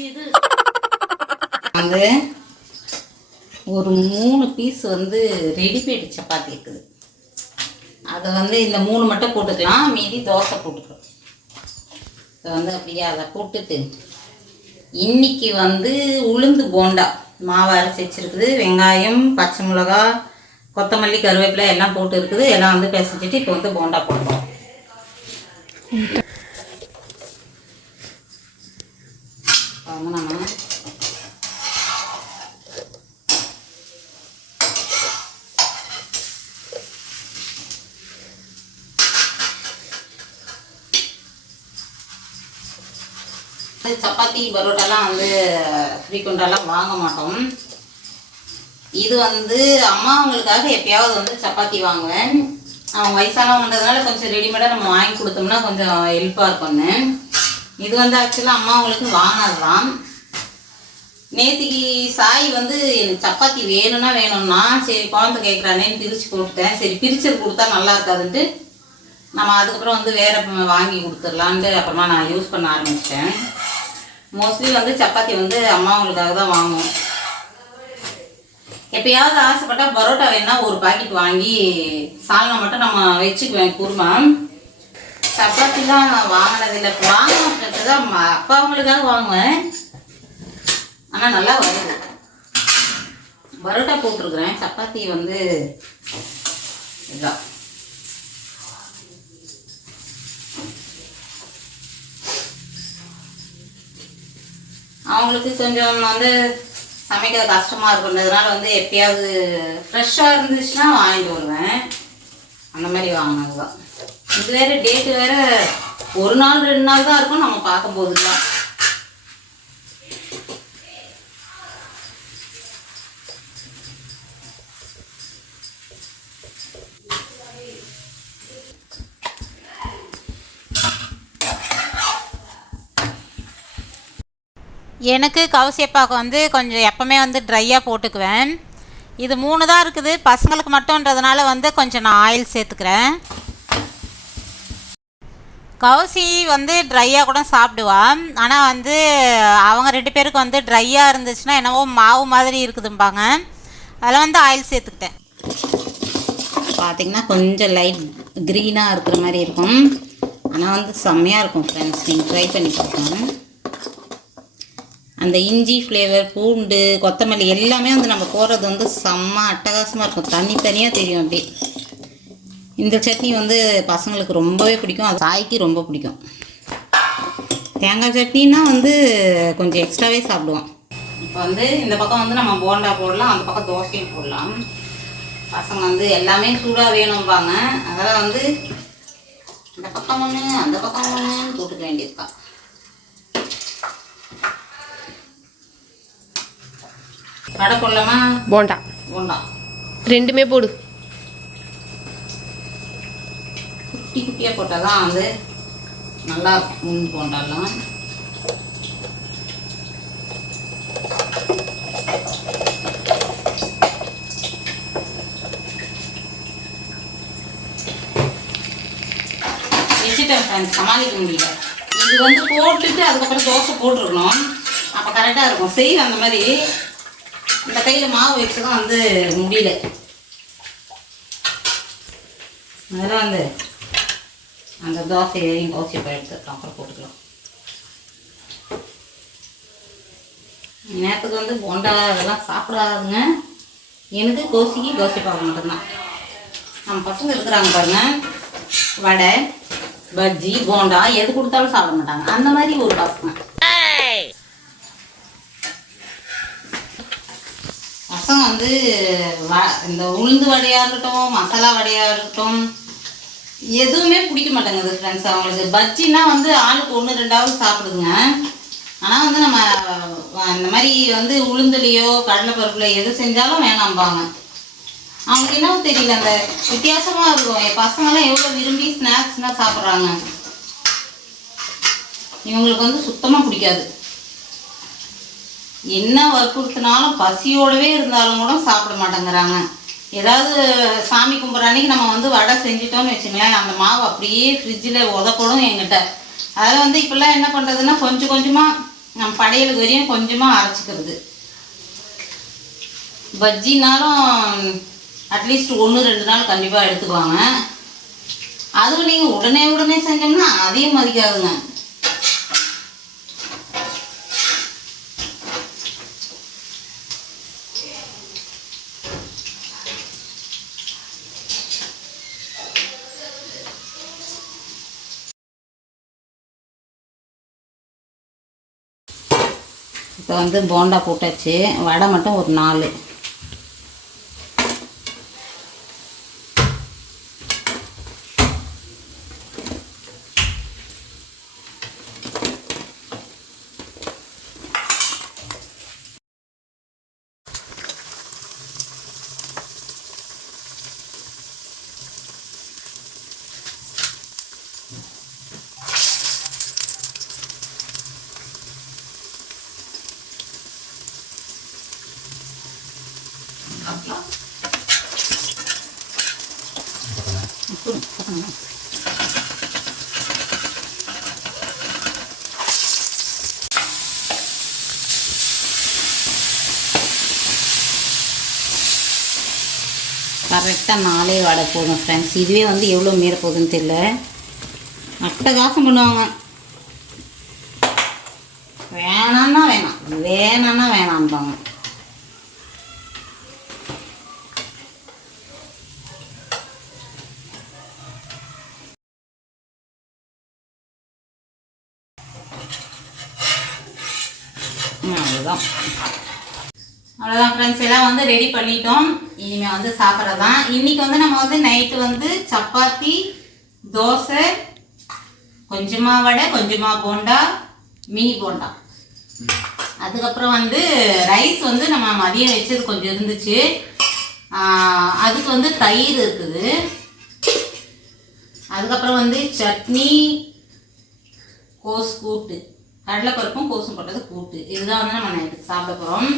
இது வந்து ஒரு 3 பீஸ் வந்து ரெடிமேட் சப்பாத்தி இருக்குது. அதை வந்து இந்த 3 மட்டும் போட்டுக்கலாம், மீதி தோசை போட்டுக்கலாம். இப்போ வந்து அப்படியே அதை போட்டுட்டு இன்றைக்கி வந்து உளுந்து போண்டா மாவு அரைச்சி வச்சுருக்குது. வெங்காயம், பச்சை மிளகா, கொத்தமல்லி, கருவேப்பிலை எல்லாம் போட்டு இருக்குது. எல்லாம் வந்து பிசைஞ்சிட்டு இப்போ வந்து போண்டா போடுறோம். வந்து நம்ம சப்பாத்தி பரோட்டாலாம் வந்து ஃப்ரீக்வெண்ட்டாலாம் வாங்க மாட்டோம். இது வந்து அம்மாவங்களுக்காக எப்பயாவது வந்து சப்பாத்தி வாங்குவேன். அவங்க வயசானவங்கன்றதுனால கொஞ்சம் ரெடிமேடாக நம்ம வாங்கி கொடுத்தோம்னா கொஞ்சம் ஹெல்ப்பாக இருக்கும்னு. இது வந்து ஆக்சுவலாக அம்மாவங்களுக்கு வாங்கினதுதான். நேற்றுக்கு சாய் வந்து எனக்கு சப்பாத்தி வேணும்னா சரி குழந்தை கேட்குறானேன்னு பிரித்து போட்டுட்டேன். சரி பிரித்து கொடுத்தா நல்லா இருக்காதுன்ட்டு நம்ம அதுக்கப்புறம் வந்து வேறு வாங்கி கொடுத்துடலான்ட்டு அப்புறமா நான் யூஸ் பண்ண ஆரம்பிச்சிட்டேன். மோஸ்ட்லி வந்து சப்பாத்தி வந்து அம்மாவங்களுக்காக தான் வாங்குவோம். எப்பயாவது ஆசைப்பட்டால் பரோட்டா வேணுன்னா ஒரு பாக்கெட் வாங்கி சால்னா மட்டும் நம்ம வச்சுக்குவேன் குருமா. சப்பாத்திலாம் வாங்கினதில்லை. வாங்கினது தான் அப்பா அவங்களுக்காக வாங்குவேன். ஆனால் நல்லா வருது. பரோட்டா போட்டிருக்கிறேன். சப்பாத்தி வந்து இதுதான். அவங்களுக்கு கொஞ்சம் வந்து சமைக்க கஷ்டமாக இருக்குன்றதுனால வந்து எப்பயாவது ஃப்ரெஷ்ஷாக இருந்துச்சுன்னா வாங்கிட்டு வருவேன். அந்த மாதிரி வாங்கினது தான். இது வேறு டேட்டு வேறு 1 நாள் 2 நாள் தான் இருக்கும் நம்ம பார்க்கும்போது தான். எனக்கு கவுசியப்பாக்கு வந்து கொஞ்சம் எப்போவுமே வந்து ட்ரையாக போட்டுக்குவேன். இது 3 தான் இருக்குது. பசங்களுக்கு மட்டும்ன்றதுனால வந்து கொஞ்சம் நான் ஆயில் சேர்த்துக்கிறேன். கவுசி வந்து ட்ரையாக கூட சாப்பிடுவான். ஆனால் வந்து அவங்க 2 பேருக்கு வந்து ட்ரையாக இருந்துச்சுன்னா என்னவோ மாவு மாதிரி இருக்குதும்பாங்க. அதில் வந்து ஆயில் சேர்த்துக்கிட்டேன். பார்த்திங்கன்னா கொஞ்சம் லைட் க்ரீனாக இருக்கிற மாதிரி இருக்கும். ஆனால் வந்து செம்மையாக இருக்கும் ஃப்ரெண்ட்ஸ். நீங்கள் ட்ரை பண்ணி பார்க்கணும். அந்த இஞ்சி ஃப்ளேவர், பூண்டு, கொத்தமல்லி எல்லாமே வந்து நம்ம போடுறது வந்து செம்ம அட்டகாசமாக இருக்கும். தனித்தனியாக தெரியும் அப்படியே. இந்த சட்னி வந்து பசங்களுக்கு ரொம்பவே பிடிக்கும். அது சாய்க்கு ரொம்ப பிடிக்கும். தேங்காய் சட்னின்னா வந்து கொஞ்சம் எக்ஸ்ட்ராவே சாப்பிடுவோம். இப்போ வந்து இந்த பக்கம் வந்து நம்ம போண்டா போடலாம், அந்த பக்கம் தோசையும் போடலாம். பசங்க வந்து எல்லாமே சூடாக வேணும்பாங்க. அதெல்லாம் வந்து இந்த பக்கம் ஒன்று அந்த பக்கம் ஒன்றுன்னு போட்டுக்க வேண்டியதுதான். வடை போடலாமா? போண்டா போண்டா ரெண்டுமே போடு. குட்டி குட்டியாக போட்டால் தான் வந்து நல்லா இருக்கும். போண்டாலாம் வச்சுட்டேன் ஃப்ரெண்ட்ஸ், சமாளிக்க முடியல. இது வந்து போட்டுட்டு அதுக்கப்புறம் தோசை போட்டுருக்கணும், அப்போ கரெக்டாக இருக்கும். செய்வேன் அந்த மாதிரி. இந்த கையில் மாவு வச்சு தான் வந்து முடியல. அதெல்லாம் வந்து அந்த தோசையையும் தோசை இப்போ எடுத்துக்கலாம், அப்புறம் போட்டுக்கலாம். நேரத்துக்கு வந்து போண்டா அதெல்லாம் சாப்பிடாதுங்க. எனக்கு தோசைக்கு தோசை பார்க்க மட்டும்தான். நம்ம பசங்க இருக்கிறாங்க பாருங்க, வடை, பஜ்ஜி, போண்டா எது கொடுத்தாலும் சாப்பிட மாட்டாங்க. அந்த மாதிரி ஒரு பசங்க. பசங்க வந்து இந்த உளுந்து வடையாக இருக்கட்டும், மசாலா வடையாக இருக்கட்டும், எதுவுமே பிடிக்க மாட்டேங்குது ஃப்ரெண்ட்ஸ் அவங்களுக்கு. பஜ்ஜின்னா வந்து ஆளுக்கு 1-2 சாப்பிடுதுங்க. ஆனால் வந்து நம்ம இந்த மாதிரி வந்து உளுந்துலையோ கடலைப்பருப்புலையோ எது செஞ்சாலும் வேணாம்பாங்க. அவங்களுக்கு என்ன தெரியல, அந்த வித்தியாசமாக இருக்கும். என் பசங்களாம் எவ்வளோ விரும்பி ஸ்நாக்ஸ்னால் சாப்பிட்றாங்க. இவங்களுக்கு வந்து சுத்தமாக பிடிக்காது. என்ன வற்புறுத்தினாலும் பசியோடவே இருந்தாலும் கூட சாப்பிட மாட்டேங்கிறாங்க. ஏதாவது சாமி கும்பிட்ற அன்றைக்கி நம்ம வந்து வடை செஞ்சிட்டோம்னு வச்சுங்களேன், அந்த மாவு அப்படியே ஃப்ரிட்ஜில் உதப்படும் என்கிட்ட. அதில் வந்து இப்போல்லாம் என்ன பண்ணுறதுன்னா கொஞ்சம் கொஞ்சமாக நம்ம படையலுக்கு வரையும் கொஞ்சமாக அரைச்சிக்கிறது. பஜ்ஜினாலும் அட்லீஸ்ட் 1-2 நாள் கண்டிப்பாக எடுத்துக்குவாங்க. அதுவும் நீங்கள் உடனே செஞ்சோம்னா அதையும் மதிக்காதுங்க. இப்போ வந்து போண்டா போட்டாச்சு. வடை மட்டும் ஒரு 4. கரெக்டாக 4 வடை போதும் ஃப்ரெண்ட்ஸ். இதுவே வந்து எவ்வளோ மீற போகுதுன்னு தெரியல. அட்டகாசம் பண்ணுவாங்க. வேணான்னா வேணாம்பாங்க. அவ்வளோதான் ஃப்ரெண்ட்ஸ், எல்லாம் வந்து ரெடி பண்ணிட்டோம். இனிமேல் வந்து சாப்பிட்றதான். இன்றைக்கி வந்து நம்ம வந்து நைட்டு வந்து சப்பாத்தி, தோசை, கொஞ்சமாக வடை, கொஞ்சமாக போண்டா, மினி போண்டா. அதுக்கப்புறம் வந்து ரைஸ் வந்து நம்ம மதியம் வச்சது கொஞ்சம் இருந்துச்சு. அதுக்கு வந்து தயிர் இருக்குது. அதுக்கப்புறம் வந்து சட்னி, கோஸ் கூட்டு, கடலைப்பருப்பும் கோஸும் போட்டது கூட்டு. இதுதான் வந்து நம்ம நைட்டு சாப்பிட போகிறோம்.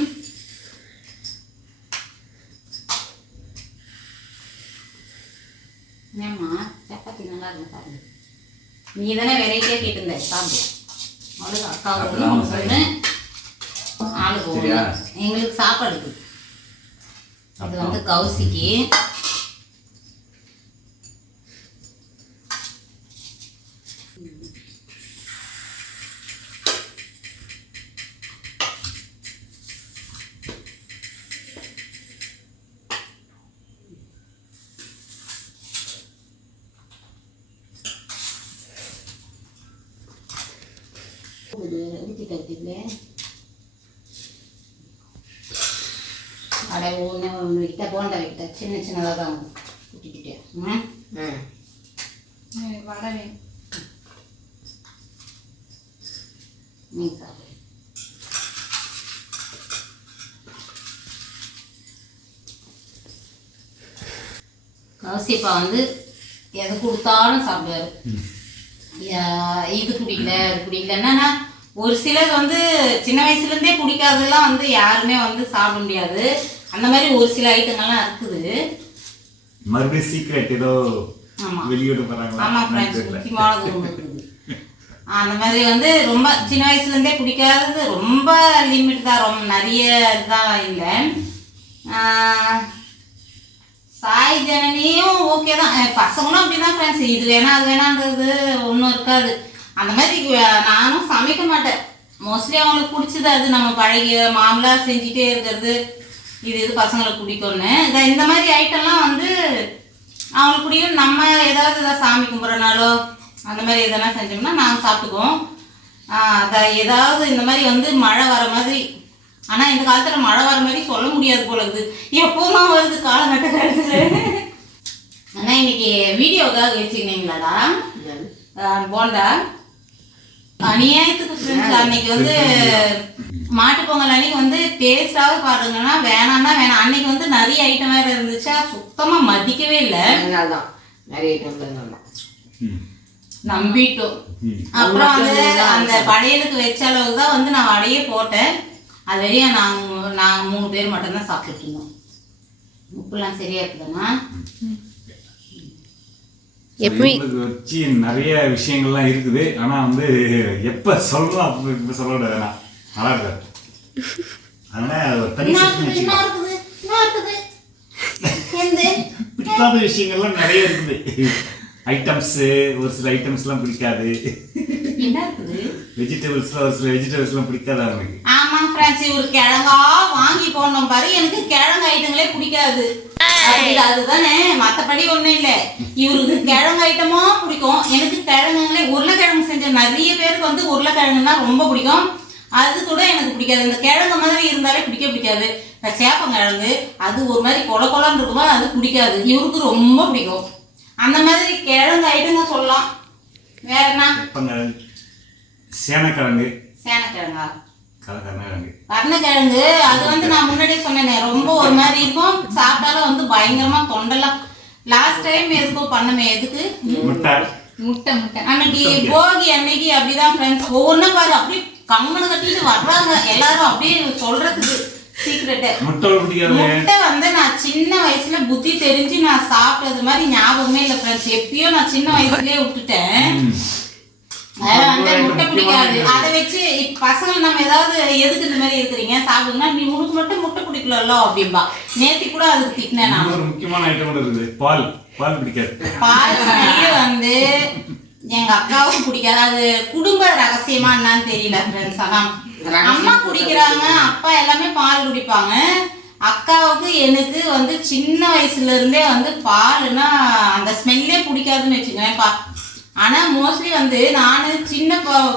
ஏம்மா சப்பாத்தி நல்லா இருக்கு பாருங்க. நீ தானே வெரைட்டியாக கேட்டிருந்த சாப்பிடு. அவ்வளோதான். அக்காவுக்கு ஒன்று, ஆளுக்கு ஒன்று. எங்களுக்கு சாப்பாடுக்கு இது வந்து கவுசிக்கு. ஊற்றிட்டு அடை ஒன்று வைக்கிட்ட போண்டா வைக்கிட்ட சின்ன சின்னதாக தான் ஊற்றிக்கிட்டே வடை நீ சாப்பிடு. கௌசிப்பா வந்து எதை கொடுத்தாலும் சாப்பிடுவாரு. இது பிடிக்கல அது பிடிக்கல. என்னன்னா ஒரு சிலர் வந்து சின்ன வயசுலேருந்தே பிடிக்காதெல்லாம் வந்து யாருமே வந்து சாப்பிட முடியாது. அந்த மாதிரி ஒரு சில ஐட்டங்கள்லாம் இருக்குது. மறுபடியும் சீக்ரெட் ஏதோ வெளியிட போறாங்க. ஆமாம் ஃப்ரெண்ட்ஸ், முக்கியமானது ஒன்று இருக்குது. அந்த மாதிரி வந்து ரொம்ப சின்ன வயசுலேருந்தே பிடிக்காதது ரொம்ப லிமிட் தான், ரொம்ப நிறைய இதுதான் இல்லை. சாய் ஜனனியும் ஓகே தான், பசங்களும் அப்படி தான் ஃப்ரெண்ட்ஸ். இது வேணாம் அது வேணான்றது ஒன்றும் இருக்காது. அந்த மாதிரி நானும் சமைக்க மாட்டேன். மோஸ்ட்லி அவங்களுக்கு பிடிச்சது அது நம்ம பழகிய மாமலாக செஞ்சுட்டே இருக்கிறது. இது பசங்களுக்கு பிடிக்கும்னு இந்த மாதிரி ஐட்டம்லாம் வந்து அவங்களுக்கு பிடிக்கும். நம்ம ஏதாவது சாமி கும்பிட்றனாலோ அந்த மாதிரி இதெல்லாம் செஞ்சோம்னா நாங்கள் சாப்பிட்டுக்குவோம். ஏதாவது இந்த மாதிரி வந்து மழை வர மாதிரி, ஆனால் இந்த காலத்தில் மழை வர மாதிரி சொல்ல முடியாது போல இருக்குது. எப்போதான் வருது காலகட்ட காலத்தில். ஆனால் இன்னைக்கு வீடியோக்காக வச்சுக்கினீங்களாடா போண்டா அநியாயத்துக்கு ஃப்ரெண்ட்ஸ். அன்னைக்கு வந்து மாட்டுப்பொங்கல் அன்னைக்கு வந்து டேஸ்டாக பாருங்கன்னா வேணாம்னா வேணாம். அன்னைக்கு வந்து நிறைய ஐட்டம் வேறு இருந்துச்சா, சுத்தமாக மதிக்கவே இல்லை. நிறைய ஐட்டம் நம்பிட்டோம். அப்புறம் வந்து அந்த படையலுக்கு வச்ச அளவுக்கு தான் வந்து நான் வடையே போட்டேன். அது வரையும் நாங்கள் 3 பேர் மட்டும்தான் சாப்பிட்டுட்டு இருந்தோம். உப்புலாம் சரியா இருக்குதுண்ணா. வச்சு நிறைய விஷயங்கள்லாம் இருக்குது. ஆனா வந்து எப்ப சொல்லலாம் அப்ப சொல்ல வேணாம். நல்லா இருக்காது. அதனால பிடிக்காத விஷயங்கள்லாம் நிறைய இருக்குது. ஐட்டம்ஸ் ஒரு சில ஐட்டம்ஸ்லாம் பிடிக்காது. வெஜிடபிள்ஸ்ல ஒரு சில வெஜிடபிள்ஸ்லாம் பிடிக்காது அவனுக்கு. ஆமா ஃப்ரெண்ட்ஸ், இவரு கிழங்கா வாங்கி போடணும் பாரு. எனக்கு கிழங்கு ஐட்டங்களே பிடிக்காது. அதுதானே, மற்றபடி ஒன்றும் இல்லை. இவருக்கு கிழங்கு ஐட்டமும் பிடிக்கும், எனக்கு கிழங்குங்களே. உருளைக்கிழங்கு செஞ்ச நிறைய பேருக்கு வந்து உருளைக்கிழங்குன்னா ரொம்ப பிடிக்கும். அது கூட எனக்கு பிடிக்காது. இந்த கிழங்கு மாதிரி இருந்தாலே பிடிக்காது. சேப்பங்கிழங்கு அது ஒரு மாதிரி கொல கொலன்னு இருக்குமோ அது பிடிக்காது. இவருக்கு ரொம்ப பிடிக்கும். அந்த மாதிரி கிழங்கு ஐட்டங்க சொல்லலாம். வேற என்ன? சேனக்கிழங்கு. கருணக்கிழங்கு அது வந்து நான் முன்னாடியே சொன்னேனே, ரொம்ப ஒரு மாதிரி இருக்கும். சாப்பிட்டாலும் வந்து பயங்கரமா தொண்டெல்லாம். லாஸ்ட் டைம் எதுக்கோ பண்ணமே, எதுக்கு முட்டை அன்னைக்கு போகி அன்னைக்கு அப்படிதான் ஃப்ரெண்ட்ஸ். ஒவ்வொன்றும் பாரு அப்படியே கம்மனு கட்டிட்டு வர்றாங்க எல்லாரும். அப்படியே சொல்றதுக்கு சீக்ரெட்டு முட்டை வந்து நான் சின்ன வயசுல புத்தி தெரிஞ்சு நான் சாப்பிட்டது மாதிரி ஞாபகமே இல்லை ஃப்ரெண்ட்ஸ். எப்பயோ நான் சின்ன வயசுலயே விட்டுட்டேன். வந்து முட்டை பிடிக்காது. அதை வச்சு பசங்க நம்ம ஏதாவது எதுக்கு இந்த மாதிரி இருக்கிறீங்க சாப்பிடுங்கன்னா, நீ உனக்கு மட்டும் முட்டை பிடிக்கல அப்படின்பா. நேத்தி கூட அதுக்கு திட்டினேன் நான். ஒரு முக்கியமான ஐட்டம் இருக்குது, பால் பிடிக்காது. பால் ஸ்மெல்லு வந்து எங்க அக்காவுக்கு பிடிக்காது. அது குடும்ப ரகசியமா என்னன்னு தெரியல ஃப்ரெண்ட்ஸ். ஆனால் அம்மா குடிக்கிறாங்க, அப்பா எல்லாமே பால் குடிப்பாங்க. அக்காவுக்கு எனக்கு வந்து சின்ன வயசுல இருந்தே வந்து பால்னா அந்த ஸ்மெல்லே பிடிக்காதுன்னு வச்சுக்கோங்கப்பா. ஆனால் மோஸ்ட்லி வந்து நான் சின்ன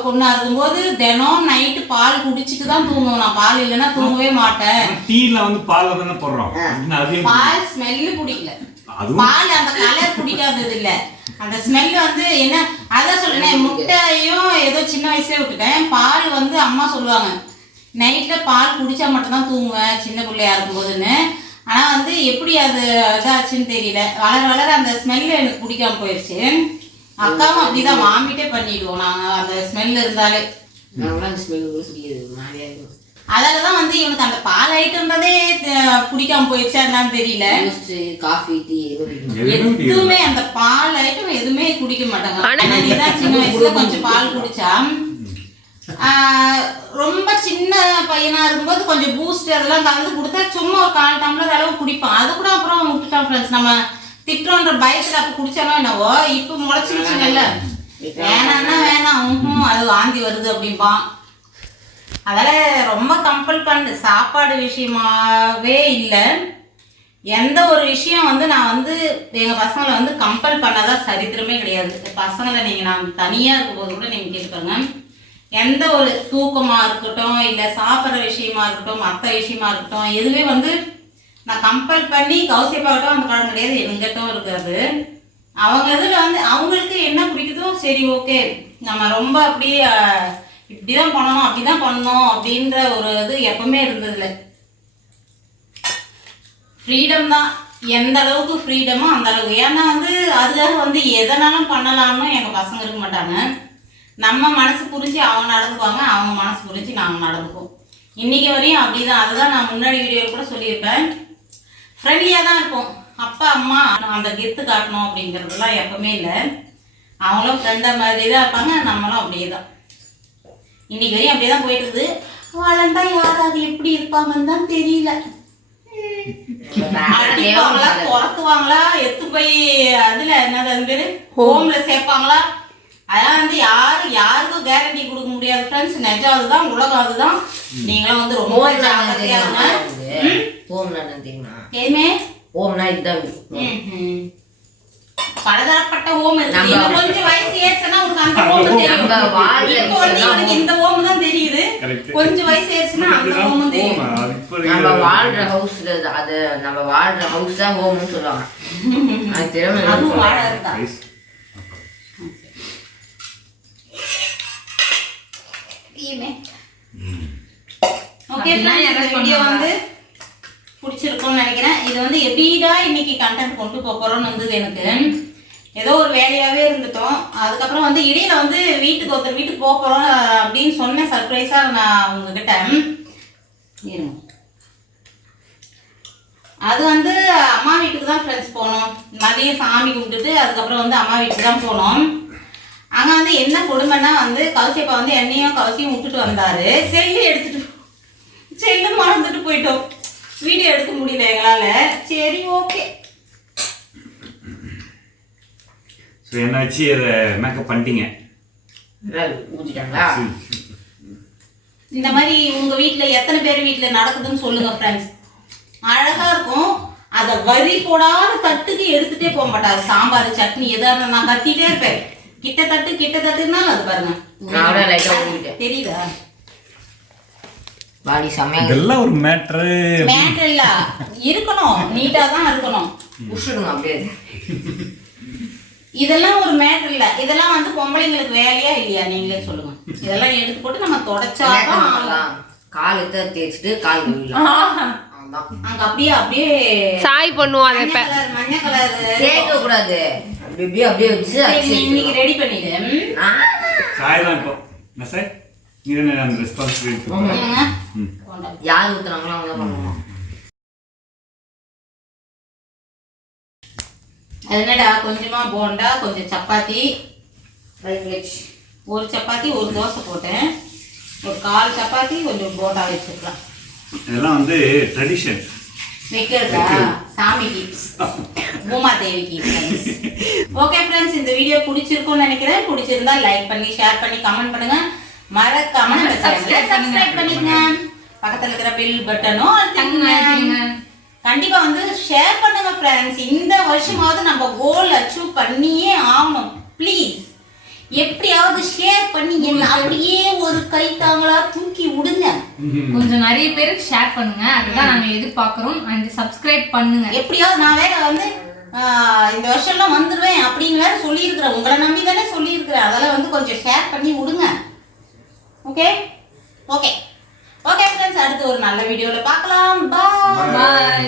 பொண்ணா இருக்கும்போது தினம் நைட்டு பால் குடிச்சிட்டு தான் தூங்குவேன். நான் பால் இல்லைன்னா தூங்கவே மாட்டேன். டீல வந்து பால் தானே போடுறோம். பால் ஸ்மெல்லு பிடிக்கல, பால் அந்த கலர் பிடிக்காதது இல்லை, அந்த ஸ்மெல் வந்து என்ன. அதான் சொல்றேன், முட்டையும் ஏதோ சின்ன வயசுல விட்டுட்டேன். பால் வந்து அம்மா சொல்லுவாங்க நைட்ல பால் குடிச்சா மட்டும்தான் தூங்குவேன் சின்ன பிள்ளையா இருக்கும்போதுன்னு. ஆனா வந்து எப்படி அது இதாச்சுன்னு தெரியல. வளர வளர அந்த ஸ்மெல் எனக்கு பிடிக்காம போயிடுச்சு. அக்காவும் அப்படிதான் வாமிட்டே பண்ணிடுவோம் நாங்க அந்த ஸ்மெல் இருந்தாலே. அதனாலதான் வந்து இவனுக்கு அந்த பால் ஐட்டம்ன்றதே பிடிக்காம போயிடுச்சா என்னன்னு தெரியல. காஃபி டீ எதுவுமே அந்த பால் ஐட்டம் எதுவுமே குடிக்க மாட்டாங்க. நீதான் சின்ன வயசுல கொஞ்சம் பால் குடிச்சா, ரொம்ப சின்ன பையனா இருக்கும்போது கொஞ்சம் பூஸ்ட் அதெல்லாம் கலந்து கொடுத்தா சும்மா ஒரு 1/4 டம்ளர் அளவு குடிப்பான். அது கூட அப்புறம் விட்டுட்டான் ஃப்ரெண்ட்ஸ். நம்ம திட்டுறோன்ற பயத்துல அப்ப குடிச்சானோ என்னவோ, இப்ப முளைச்சிருச்சுங்கல்ல, வேணான்னா வேணாம் அது வாந்தி வருது அப்படிம்பான். அதனால ரொம்ப கம்பல் பண்ண சாப்பாடு விஷயமாவே இல்லை. எந்த ஒரு விஷயம் வந்து நான் வந்து எங்கள் பசங்களை வந்து கம்பல் பண்ணாதான் சரித்திரமே கிடையாது. பசங்களை நீங்கள் நான் தனியாக இருக்கும்போது கூட நீங்கள் கேட்டு பாருங்க, எந்த ஒரு தூக்கமாக இருக்கட்டும் இல்லை சாப்பிட்ற விஷயமா இருக்கட்டும் மற்ற விஷயமா இருக்கட்டும் எதுவுமே வந்து நான் கம்பல் பண்ணி கௌசியப்பாகட்டும் அந்த பழம் கிடையாது, எங்கிட்டும் இருக்காது. அவங்க இதில் வந்து அவங்களுக்கு என்ன பிடிக்குதோ சரி ஓகே, நம்ம ரொம்ப அப்படியே இப்படி தான் பண்ணணும் அப்படி தான் பண்ணணும் அப்படின்ற ஒரு இது எப்பவுமே இருந்ததில்லை. ஃப்ரீடம் தான், எந்த அளவுக்கு ஃப்ரீடமோ அந்த அளவுக்கு. ஏன்னா வந்து அதுக்காக வந்து எதனாலும் பண்ணலாம்னு எங்கள் பசங்க இருக்க மாட்டாங்க. நம்ம மனசு புரிஞ்சு அவங்க நடந்துக்குவாங்க, அவங்க மனசு புரிஞ்சு நாங்கள் நடந்துக்குவோம். இன்றைக்கி வரையும் அப்படி தான். அதுதான் நான் முன்னாடி வீடியோவில் கூட சொல்லியிருப்பேன், ஃப்ரெண்ட்லியாக தான் இருப்போம். அப்பா அம்மா அந்த கெத்து காட்டணும் அப்படிங்கிறதுலாம் எப்பவுமே இல்லை. அவங்களும் ஃப்ரெண்டை மாதிரி தான் இருப்பாங்க, நம்மளும் அப்படியே தான். இன்றைக்கி வரையும் அப்படியே தான் போயிட்டு இருக்குது. வளர்ந்தா யார் அது எப்படி இருப்பாங்கன்னு தான் தெரியல. அடிப்பாங்களா, துரத்துவாங்களா, எத்து போய் அதுல என்னது அது பேரு ஹோம்ல சேர்ப்பாங்களா, அதான் வந்து யாருக்கும் கேரண்டி கொடுக்க முடியாது ஃப்ரெண்ட்ஸ். நிஜம் அதுதான், உலகம் அதுதான். நீங்களும் வந்து ரொம்ப ஜாக்கிரதையா இருங்க. எதுவுமே ஓம்னா இதுதான் பலதரப்பட்ட ஹோம் இருக்கு. கொஞ்சம் வயசு ஏறுச்சுன்னா உனக்கு அந்த ஹோம் தெரியும். இப்போ வந்து இவனுக்கு இந்த ஹோம் தான் தெரியுது. கொஞ்சம் வயசு ஏறுச்சுன்னா அந்த ஹோம் தெரியும். நம்ம வாழ்ற ஹவுஸ்ல அது நம்ம வாழ்ற ஹவுஸ் தான் ஹோம்னு சொல்லுவாங்க. அது தெரியாம அதுவும் வாழ இருக்கா. ஓகே ஃப்ரெண்ட்ஸ், இந்த வீடியோ வந்து பிடிச்சிருக்கும்னு நினைக்கிறேன். இது வந்து எப்படிடா இன்னைக்கு கண்டென்ட் கொண்டு போறோம்னு வந்தது எனக்கு. ஏதோ ஒரு வேலையாகவே இருந்துட்டோம். அதுக்கப்புறம் வந்து இடையில வந்து ஒருத்தர் வீட்டுக்கு போகிறோம் அப்படின்னு சொன்னேன் சர்ப்ரைஸாக நான் உங்ககிட்ட. அது வந்து அம்மா வீட்டுக்கு தான் ஃப்ரெண்ட்ஸ் போனோம். மதியம் சாமி கும்பிட்டுட்டு அதுக்கப்புறம் வந்து அம்மா வீட்டுக்கு தான் போனோம். அங்கே வந்து என்ன கொடுமைன்னா வந்து கௌசியப்பா வந்து என்னையும் கௌசியும் விட்டுட்டு வந்தார். செல்லு மறந்துட்டு போயிட்டோம். வீடியோ எடுக்க முடியல எங்களால். சரி ஓகே, என்னாச்சு, அதை மேக்கப் பண்ணிட்டீங்க? இந்த மாதிரி உங்கள் வீட்டில் எத்தனை பேர் வீட்டில் நடக்குதுன்னு சொல்லுங்கள் ஃப்ரெண்ட்ஸ். அழகாக இருக்கும். அதை வரி போடாத தட்டுக்கு எடுத்துகிட்டே போக மாட்டாங்க. சாம்பார் சட்னி எதாவது நான் கத்திட்டே இருப்பேன். கிட்ட தட்டுன்னா அது பாருங்க தெரியுதா. இதெல்லாம் ஒரு மேட்டர் இல்ல, இருக்கணும், நீட்டா தான் இருக்கணும். இதெல்லாம் ஒரு மேட்டர் இல்ல. இதெல்லாம் வந்து பொம்பளைங்களுக்கு வேலையா இல்லையா நீங்களே சொல்லுங்க. இதெல்லாம் எடுத்து போட்டு நம்ம தொடச்சாதான் கால் தேய்ச்சிட்டு கால் அங்க அப்படியே சாய் பண்ணுவோம். மஞ்சள் கலர் தேய்க்க கூடாது, அப்படியே வச்சு இன்னைக்கு ரெடி பண்ணிடு. சாய் தான் இப்போ என்ன சார், நீங்க அந்த ரெஸ்பான்சிபிலிட்டி யார் ஊத்துறாங்களோ அவங்க தான் பண்ணுவோம். அது என்னடா கொஞ்சமா போண்டா, கொஞ்சம் சப்பாத்தி, ஒரு சப்பாத்தி ஒரு தோசை போட்டேன், ஒரு 1/4 சப்பாத்தி கொஞ்சம் போண்டா வச்சுக்கலாம். இதெல்லாம் வந்து ட்ரெடிஷன் வைக்கிறதா சாமிக்கு, பூமா தேவிக்கு. ஓகே ஃப்ரெண்ட்ஸ், இந்த வீடியோ பிடிச்சிருக்கும்னு நினைக்கிறேன். பிடிச்சிருந்தா லைக் பண்ணி ஷேர் பண்ணி கமெண்ட் பண்ணுங்க. மறக்காம சப்ஸ்கிரைப் பண்ணிக்கங்க. பக்கத்துல இருக்கிற பெல் பட்டனும் அழுத்திக்கங்க. கண்டிப்பா வந்து ஷேர் பண்ணுங்க ஃப்ரெண்ட்ஸ். இந்த வருஷமாவது நம்ம கோல் அச்சீவ் பண்ணியே ஆகணும். ப்ளீஸ் எப்படியாவது ஷேர் பண்ணி என்ன அப்படியே ஒரு கைத்தாங்களா தூக்கி விடுங்க. கொஞ்சம் நிறைய பேருக்கு ஷேர் பண்ணுங்க, அதுதான் நாங்க எதிர்பார்க்கிறோம். அண்ட் சப்ஸ்கிரைப் பண்ணுங்க. எப்படியாவது நான் வேற வந்து இந்த வருஷம்லாம் வந்துடுவேன் அப்படின்னு வேற சொல்லியிருக்கிறேன். உங்களை நம்பி தானே சொல்லியிருக்கிறேன். அதெல்லாம் வந்து கொஞ்சம் ஷேர் பண்ணி விடுங்க. ஓகே ஓகே ஓகே ஃப்ரெண்ட்ஸ், அடுத்து ஒரு நல்ல வீடியோவில் பார்க்கலாம். பாய்.